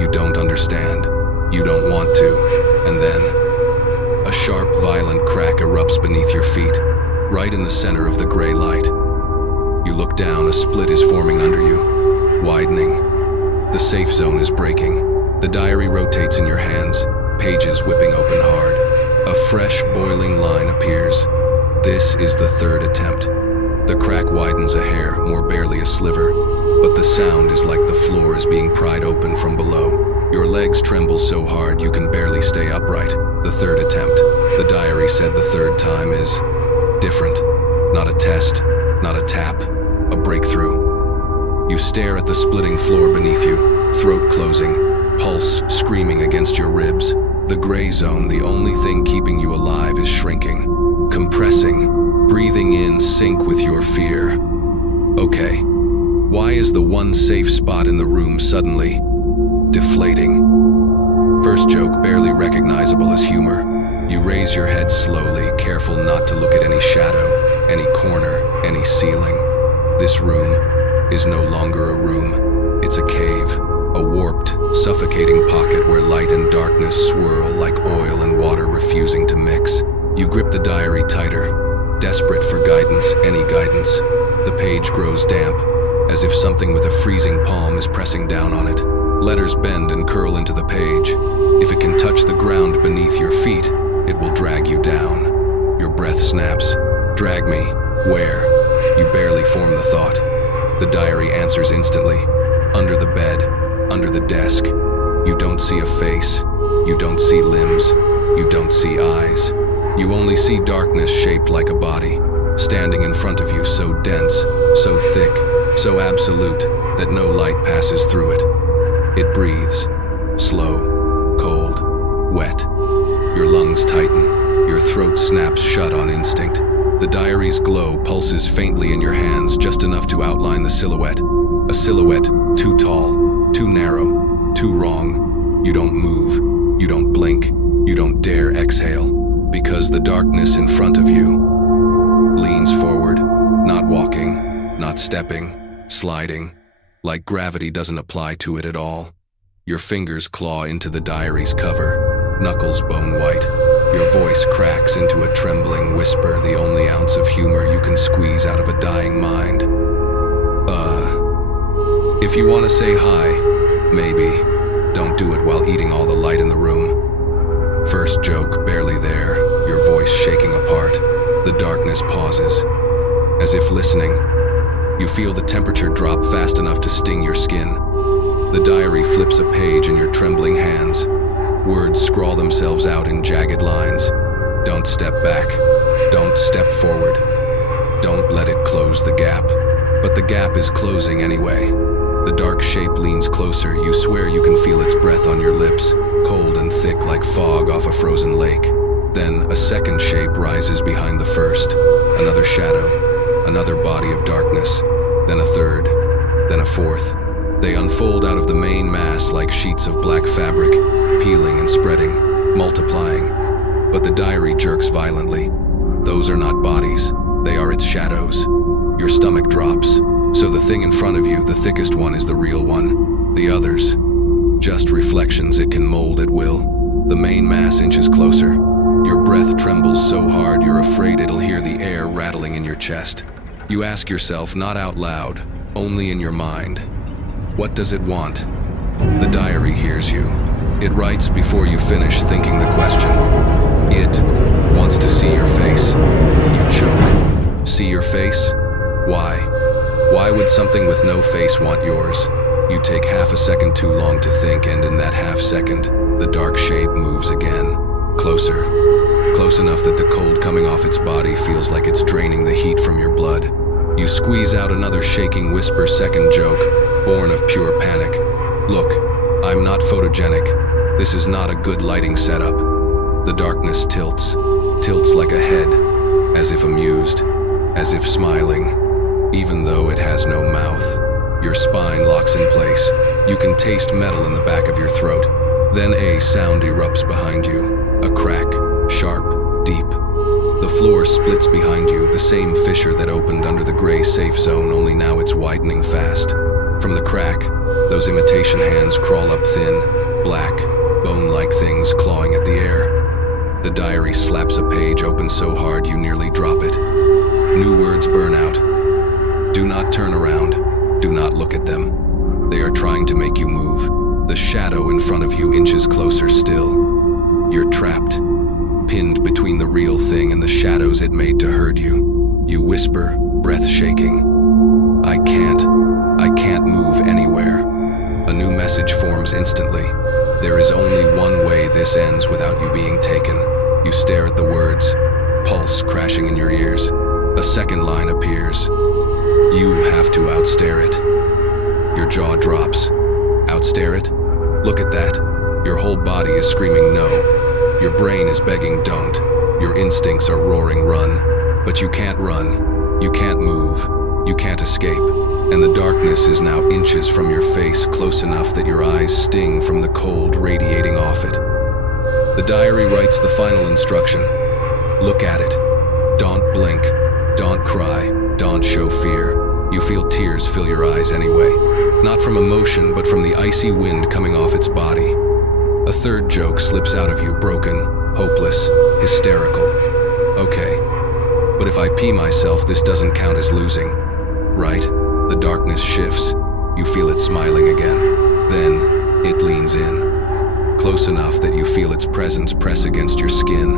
You don't understand. You don't want to. And then, a sharp, violent crack erupts beneath your feet, right in the center of the gray light. You look down, a split is forming under you, widening. The safe zone is breaking. The diary rotates in your hands, pages whipping open hard. A fresh, boiling line appears. This is the third attempt. The crack widens a hair, more barely a sliver, but the sound is like the floor is being pried open from below. Your legs tremble so hard you can barely stay upright. The third attempt. The diary said the third time is different. Not a test, not a tap, a breakthrough. You stare at the splitting floor beneath you, throat closing, pulse screaming against your ribs. The gray zone, the only thing keeping you alive, is shrinking, compressing, breathing in sync with your fear. Okay, why is the one safe spot in the room suddenly deflating? First joke barely recognizable as humor. You raise your head slowly, careful not to look at any shadow, any corner, any ceiling. This room is no longer a room. It's a cave, a warped, suffocating pocket where light and dark darkness swirl like oil and water refusing to mix. You grip the diary tighter, desperate for guidance, any guidance. The page grows damp, as if something with a freezing palm is pressing down on it. Letters bend and curl into the page. If it can touch the ground beneath your feet, it will drag you down. Your breath snaps. Drag me. Where? You barely form the thought. The diary answers instantly. Under the bed, under the desk. You don't see a face. You don't see limbs. You don't see eyes. You only see darkness shaped like a body, standing in front of you, so dense, so thick, so absolute that no light passes through it. It breathes, slow, cold, wet. Your lungs tighten, your throat snaps shut on instinct. The diary's glow pulses faintly in your hands, just enough to outline the silhouette. A silhouette too tall, too narrow, too wrong. You don't move, you don't blink, you don't dare exhale, because the darkness in front of you leans forward, not walking, not stepping, sliding, like gravity doesn't apply to it at all. Your fingers claw into the diary's cover, knuckles bone white. Your voice cracks into a trembling whisper, the only ounce of humor you can squeeze out of a dying mind. If you want to say hi, maybe. Don't do it while eating all the light in the room. First joke, barely there, your voice shaking apart. The darkness pauses, as if listening. You feel the temperature drop fast enough to sting your skin. The diary flips a page in your trembling hands. Words scrawl themselves out in jagged lines. Don't step back. Don't step forward. Don't let it close the gap. But the gap is closing anyway. The dark shape leans closer. You swear you can feel its breath on your lips, cold and thick like fog off a frozen lake. Then a second shape rises behind the first. Another shadow, another body of darkness. Then a third, then a fourth. They unfold out of the main mass like sheets of black fabric, peeling and spreading, multiplying. But the diary jerks violently. Those are not bodies, they are its shadows. Your stomach drops. So the thing in front of you, the thickest one, is the real one. The others, just reflections it can mold at will. The main mass inches closer. Your breath trembles so hard you're afraid it'll hear the air rattling in your chest. You ask yourself, not out loud, only in your mind, what does it want? The diary hears you. It writes before you finish thinking the question. It wants to see your face. You choke. See your face? Why? Why would something with no face want yours? You take half a second too long to think, and in that half second, the dark shape moves again. Closer. Close enough that the cold coming off its body feels like it's draining the heat from your blood. You squeeze out another shaking whisper, second joke, born of pure panic. Look, I'm not photogenic. This is not a good lighting setup. The darkness tilts like a head, as if amused, as if smiling. Even though it has no mouth, your spine locks in place. You can taste metal in the back of your throat. Then a sound erupts behind you. A crack, sharp, deep. The floor splits behind you, the same fissure that opened under the gray safe zone, only now it's widening fast. From the crack, those imitation hands crawl up thin, black, bone-like things clawing at the air. The diary slaps a page open so hard you nearly drop it. New words burn out. Do not turn around. Do not look at them. They are trying to make you move. The shadow in front of you inches closer still. You're trapped, pinned between the real thing and the shadows it made to herd you. You whisper, breath shaking. I can't move anywhere. A new message forms instantly. There is only one way this ends without you being taken. You stare at the words, pulse crashing in your ears. A second line appears. You have to outstare it. Your jaw drops. Outstare it? Look at that. Your whole body is screaming no. Your brain is begging don't. Your instincts are roaring run. But you can't run. You can't move. You can't escape. And the darkness is now inches from your face, close enough that your eyes sting from the cold radiating off it. The diary writes the final instruction. Look at it. Don't blink. Don't cry. Don't show fear. You feel tears fill your eyes anyway. Not from emotion, but from the icy wind coming off its body. A third joke slips out of you, broken, hopeless, hysterical. Okay, but if I pee myself, this doesn't count as losing, right? The darkness shifts. You feel it smiling again. Then, it leans in. Close enough that you feel its presence press against your skin,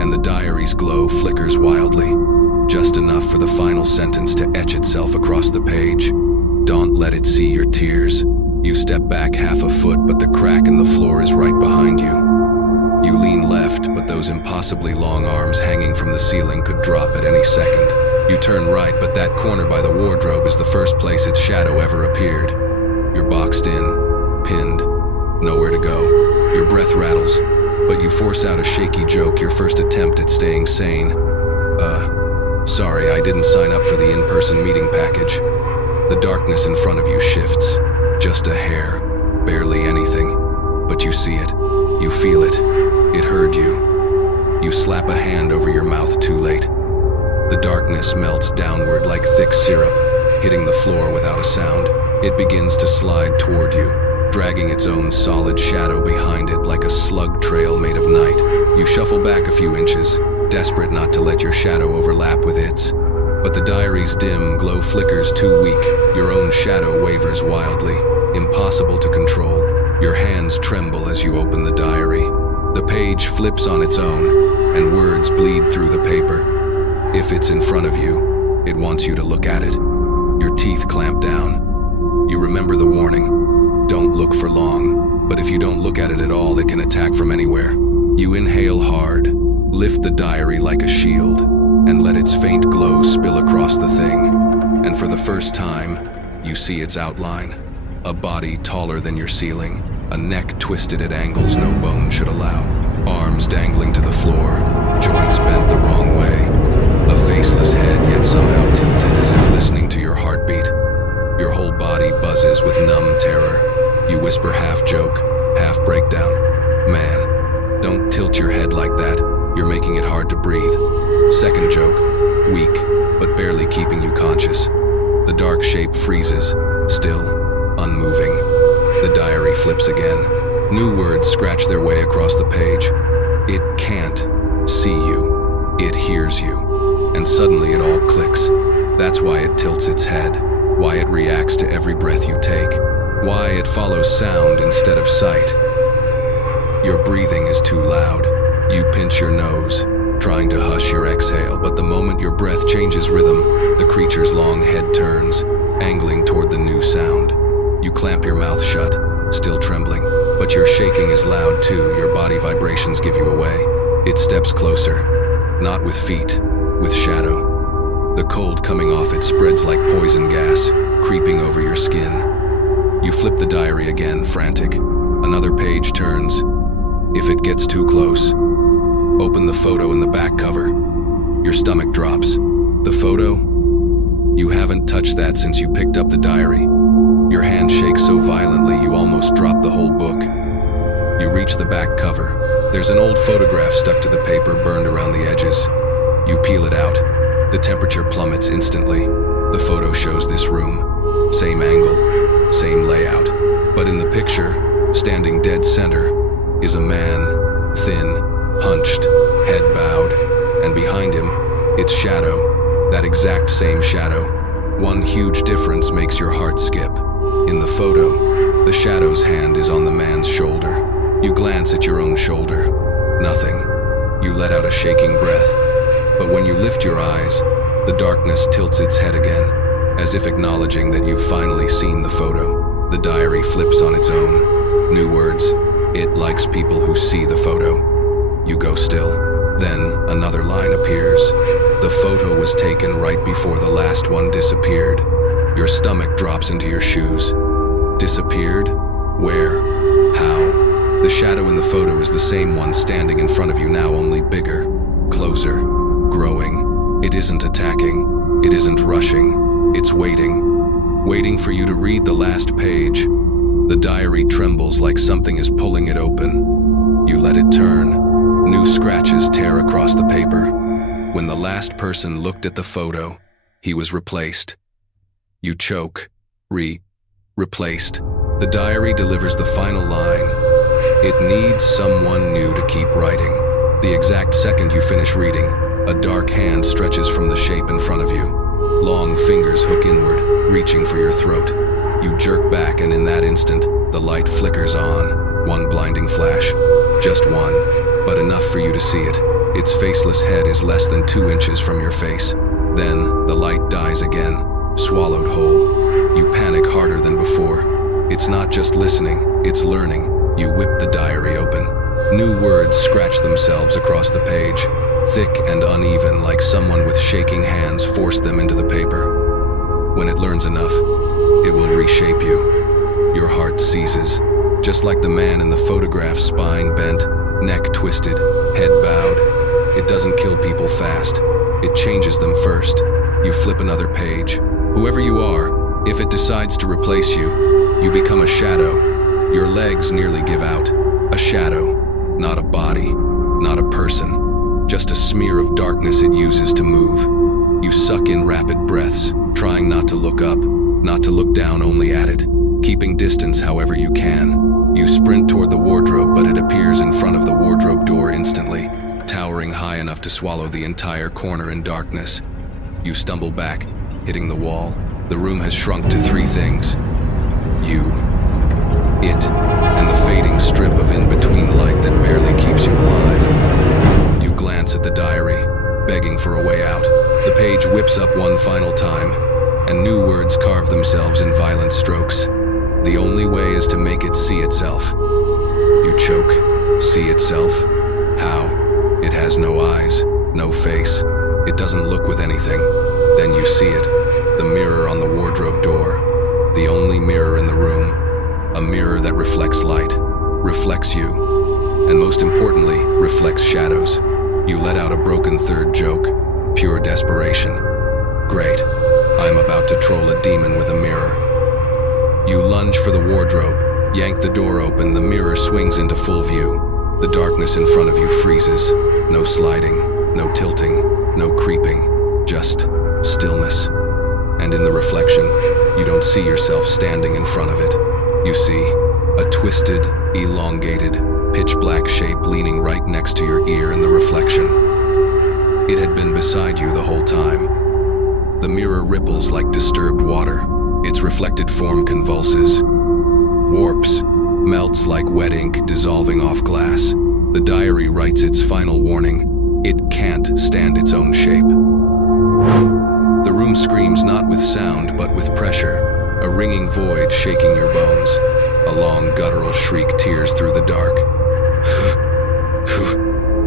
and the diary's glow flickers wildly, just enough for the final sentence to etch itself across the page. Don't let it see your tears. You step back half a foot, but the crack in the floor is right behind you. You lean left, but those impossibly long arms hanging from the ceiling could drop at any second. You turn right, but that corner by the wardrobe is the first place its shadow ever appeared. You're boxed in, pinned, nowhere to go. Your breath rattles, but you force out a shaky joke, your first attempt at staying sane. Sorry, I didn't sign up for the in-person meeting package. The darkness in front of you shifts. Just a hair, barely anything. But you see it, you feel it. It heard you. You slap a hand over your mouth too late. The darkness melts downward like thick syrup, hitting the floor without a sound. It begins to slide toward you, dragging its own solid shadow behind it like a slug trail made of night. You shuffle back a few inches, desperate not to let your shadow overlap with its. But the diary's dim glow flickers too weak. Your own shadow wavers wildly, impossible to control. Your hands tremble as you open the diary. The page flips on its own, and words bleed through the paper. If it's in front of you, it wants you to look at it. Your teeth clamp down. You remember the warning. Don't look for long, but if you don't look at it at all, it can attack from anywhere. You inhale hard, lift the diary like a shield, and let its faint glow spill across the thing. And for the first time, you see its outline. A body taller than your ceiling, a neck twisted at angles no bone should allow, arms dangling to the floor, joints bent the wrong way, a faceless head yet somehow tilted as if listening to your heartbeat. Your whole body buzzes with numb terror. You whisper half joke, half breakdown. Man, don't tilt your head like that. You're making it hard to breathe. Second joke, weak, but barely keeping you conscious. The dark shape freezes, still, unmoving. The diary flips again. New words scratch their way across the page. It can't see you. It hears you. And suddenly it all clicks. That's why it tilts its head, why it reacts to every breath you take, why it follows sound instead of sight. Your breathing is too loud. You pinch your nose, trying to hush your exhale, but the moment your breath changes rhythm, the creature's long head turns, angling toward the new sound. You clamp your mouth shut, still trembling, but your shaking is loud too. Your body vibrations give you away. It steps closer, not with feet, with shadow. The cold coming off it spreads like poison gas, creeping over your skin. You flip the diary again, frantic. Another page turns. If it gets too close, open the photo in the back cover. Your stomach drops. The photo? You haven't touched that since you picked up the diary. Your hand shakes so violently you almost drop the whole book. You reach the back cover. There's an old photograph stuck to the paper, burned around the edges. You peel it out. The temperature plummets instantly. The photo shows this room. Same angle, same layout. But in the picture, standing dead center, is a man, thin, hunched, head bowed, and behind him, its shadow, that exact same shadow. One huge difference makes your heart skip. In the photo, the shadow's hand is on the man's shoulder. You glance at your own shoulder. Nothing. You let out a shaking breath. But when you lift your eyes, the darkness tilts its head again, as if acknowledging that you've finally seen the photo. The diary flips on its own. New words. It likes people who see the photo. You go still. Then another line appears. The photo was taken right before the last one disappeared. Your stomach drops into your shoes. Disappeared? Where? How? The shadow in the photo is the same one standing in front of you now, only bigger, closer, growing. It isn't attacking. It isn't rushing. It's waiting. Waiting for you to read the last page. The diary trembles like something is pulling it open. You let it turn. New scratches tear across the paper. When the last person looked at the photo, he was replaced. You choke. Replaced. The diary delivers the final line. It needs someone new to keep writing. The exact second you finish reading, a dark hand stretches from the shape in front of you. Long fingers hook inward, reaching for your throat. You jerk back, and in that instant, the light flickers on. One blinding flash. Just one, but enough for you to see it. Its faceless head is less than 2 inches from your face. Then, the light dies again, swallowed whole. You panic harder than before. It's not just listening, it's learning. You whip the diary open. New words scratch themselves across the page, thick and uneven, like someone with shaking hands forced them into the paper. When it learns enough, it will reshape you. Your heart seizes, just like the man in the photograph, spine bent, neck twisted, head bowed. It doesn't kill people fast. It changes them first. You flip another page. Whoever you are, if it decides to replace you, you become a shadow. Your legs nearly give out. A shadow, not a body, not a person, just a smear of darkness it uses to move. You suck in rapid breaths, trying not to look up, not to look down, only at it, keeping distance however you can. You sprint toward the wardrobe, but it appears in front of the wardrobe door instantly, towering high enough to swallow the entire corner in darkness. You stumble back, hitting the wall. The room has shrunk to 3 things: you, it, and the fading strip of in-between light that barely keeps you alive. You glance at the diary, begging for a way out. The page whips up one final time, and new words carve themselves in violent strokes. The only way is to make it see itself. You choke. See itself? How? It has no eyes, no face. It doesn't look with anything. Then you see it, the mirror on the wardrobe door, the only mirror in the room. A mirror that reflects light, reflects you, and most importantly, reflects shadows. You let out a broken third joke, pure desperation. Great, I'm about to troll a demon with a mirror. You lunge for the wardrobe, yank the door open, the mirror swings into full view. The darkness in front of you freezes. No sliding, no tilting, no creeping, just stillness. And in the reflection, you don't see yourself standing in front of it. You see a twisted, elongated, pitch-black shape leaning right next to your ear in the reflection. It had been beside you the whole time. The mirror ripples like disturbed water. Its reflected form convulses, warps, melts like wet ink dissolving off glass. The diary writes its final warning. It can't stand its own shape. The room screams not with sound, but with pressure. A ringing void shaking your bones. A long guttural shriek tears through the dark.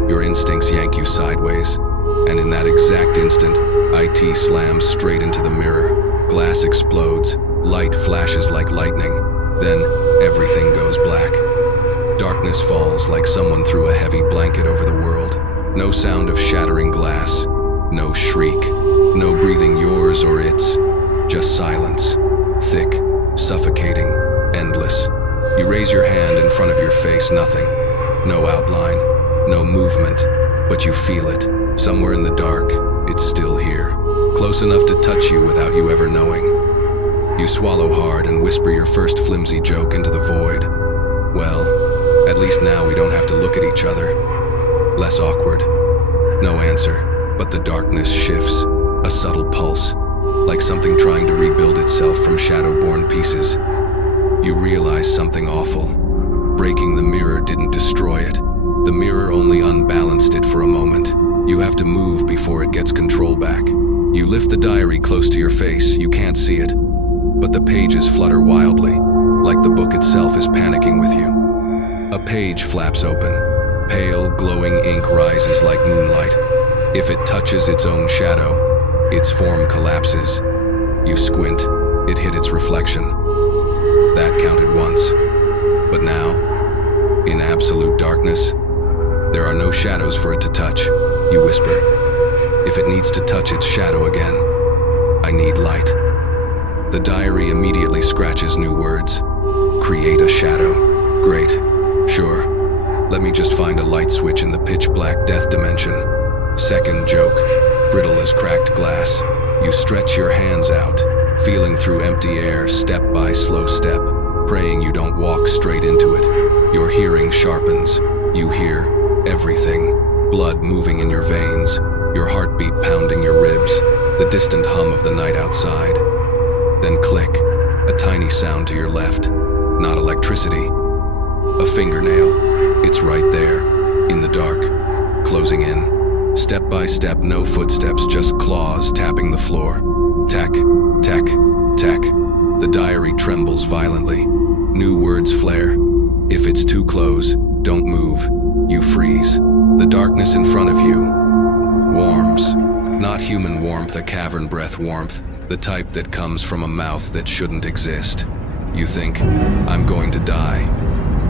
Your instincts yank you sideways, and in that exact instant, IT slams straight into the mirror. Glass explodes, light flashes like lightning, then everything goes black. Darkness falls like someone threw a heavy blanket over the world. No sound of shattering glass, no shriek, no breathing yours or its, just silence. Thick, suffocating, endless. You raise your hand in front of your face, nothing. No outline, no movement, but you feel it. Somewhere in the dark, it's still here. Close enough to touch you without you ever knowing. You swallow hard and whisper your first flimsy joke into the void. Well, at least now we don't have to look at each other. Less awkward. No answer, but the darkness shifts, a subtle pulse. Like something trying to rebuild itself from shadow-born pieces. You realize something awful. Breaking the mirror didn't destroy it. The mirror only unbalanced it for a moment. You have to move before it gets control back. You lift the diary close to your face. You can't see it, but the pages flutter wildly, like the book itself is panicking with you. A page flaps open. Pale, glowing ink rises like moonlight. If it touches its own shadow, its form collapses. You squint, it hit its reflection. That counted once. But now, in absolute darkness, there are no shadows for it to touch. You whisper. If it needs to touch its shadow again, I need light. The diary immediately scratches new words. Create a shadow. Great. Sure. Let me just find a light switch in the pitch-black death dimension. Second joke. Brittle as cracked glass. You stretch your hands out, feeling through empty air step by slow step. praying you don't walk straight into it. Your hearing sharpens. You hear everything. Blood moving in your veins, your heartbeat pounding your ribs, the distant hum of the night outside. Then click, a tiny sound to your left. Not electricity. A fingernail. It's right there, in the dark, closing in. Step by step, no footsteps, just claws tapping the floor. Tack, tack, tack. The diary trembles violently. New words flare. If it's too close, don't move. You freeze. The darkness in front of you warms. Not human warmth, a cavern breath warmth, the type that comes from a mouth that shouldn't exist. You think, I'm going to die,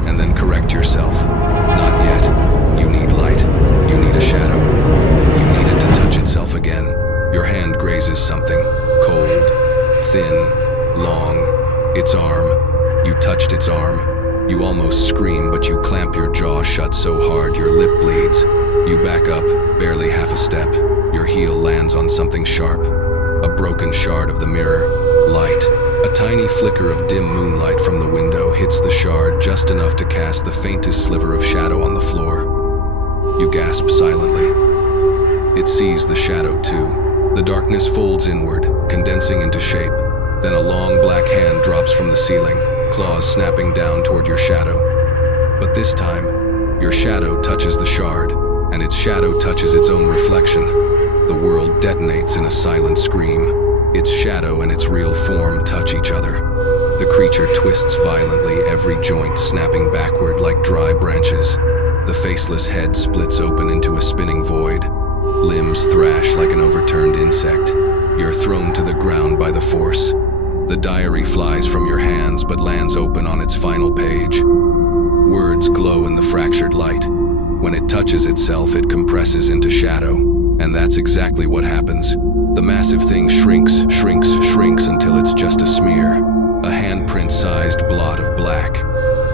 and then correct yourself. Not yet. You need light. You need a shadow. You need it to touch itself again. Your hand grazes something, cold, thin, long. Its arm. You touched its arm. You almost scream, but you clamp your jaw shut so hard your lip bleeds. You back up, barely half a step. Your heel lands on something sharp. A broken shard of the mirror. Light. A tiny flicker of dim moonlight from the window hits the shard just enough to cast the faintest sliver of shadow on the floor. You gasp silently. It sees the shadow too. The darkness folds inward, condensing into shape. Then a long black hand drops from the ceiling, claws snapping down toward your shadow. But this time, your shadow touches the shard, and its shadow touches its own reflection. The world detonates in a silent scream. Its shadow and its real form touch each other. The creature twists violently, every joint snapping backward like dry branches. The faceless head splits open into a spinning void. Limbs thrash like an overturned insect. You're thrown to the ground by the force. The diary flies from your hands but lands open on its final page. Words glow in the fractured light. When it touches itself, it compresses into shadow. And that's exactly what happens. The massive thing shrinks, shrinks, shrinks until it's just a smear. A handprint-sized blot of black.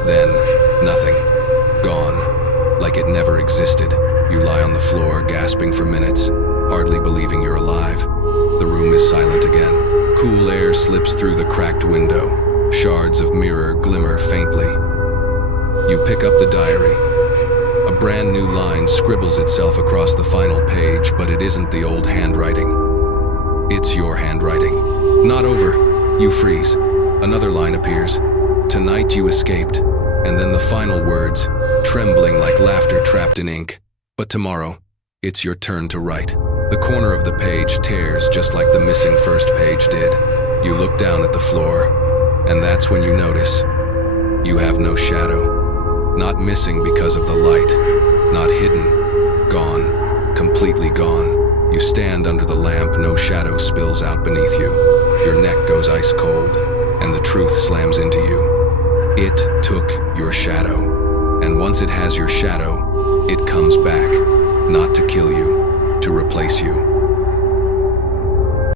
Then, nothing. Gone. Like it never existed. You lie on the floor, gasping for minutes, hardly believing you're alive. The room is silent again. Cool air slips through the cracked window. Shards of mirror glimmer faintly. You pick up the diary. A brand new line scribbles itself across the final page, but it isn't the old handwriting. It's your handwriting. Not over. You freeze. Another line appears. Tonight you escaped. And then the final words, trembling like laughter trapped in ink. But tomorrow, it's your turn to write. The corner of the page tears just like the missing first page did. You look down at the floor, and that's when you notice you have no shadow. Not missing because of the light. Not hidden. Gone. Completely gone. You stand under the lamp, no shadow spills out beneath you. Your neck goes ice cold, and the truth slams into you. It took your shadow. And once it has your shadow, it comes back, not to kill you, to replace you.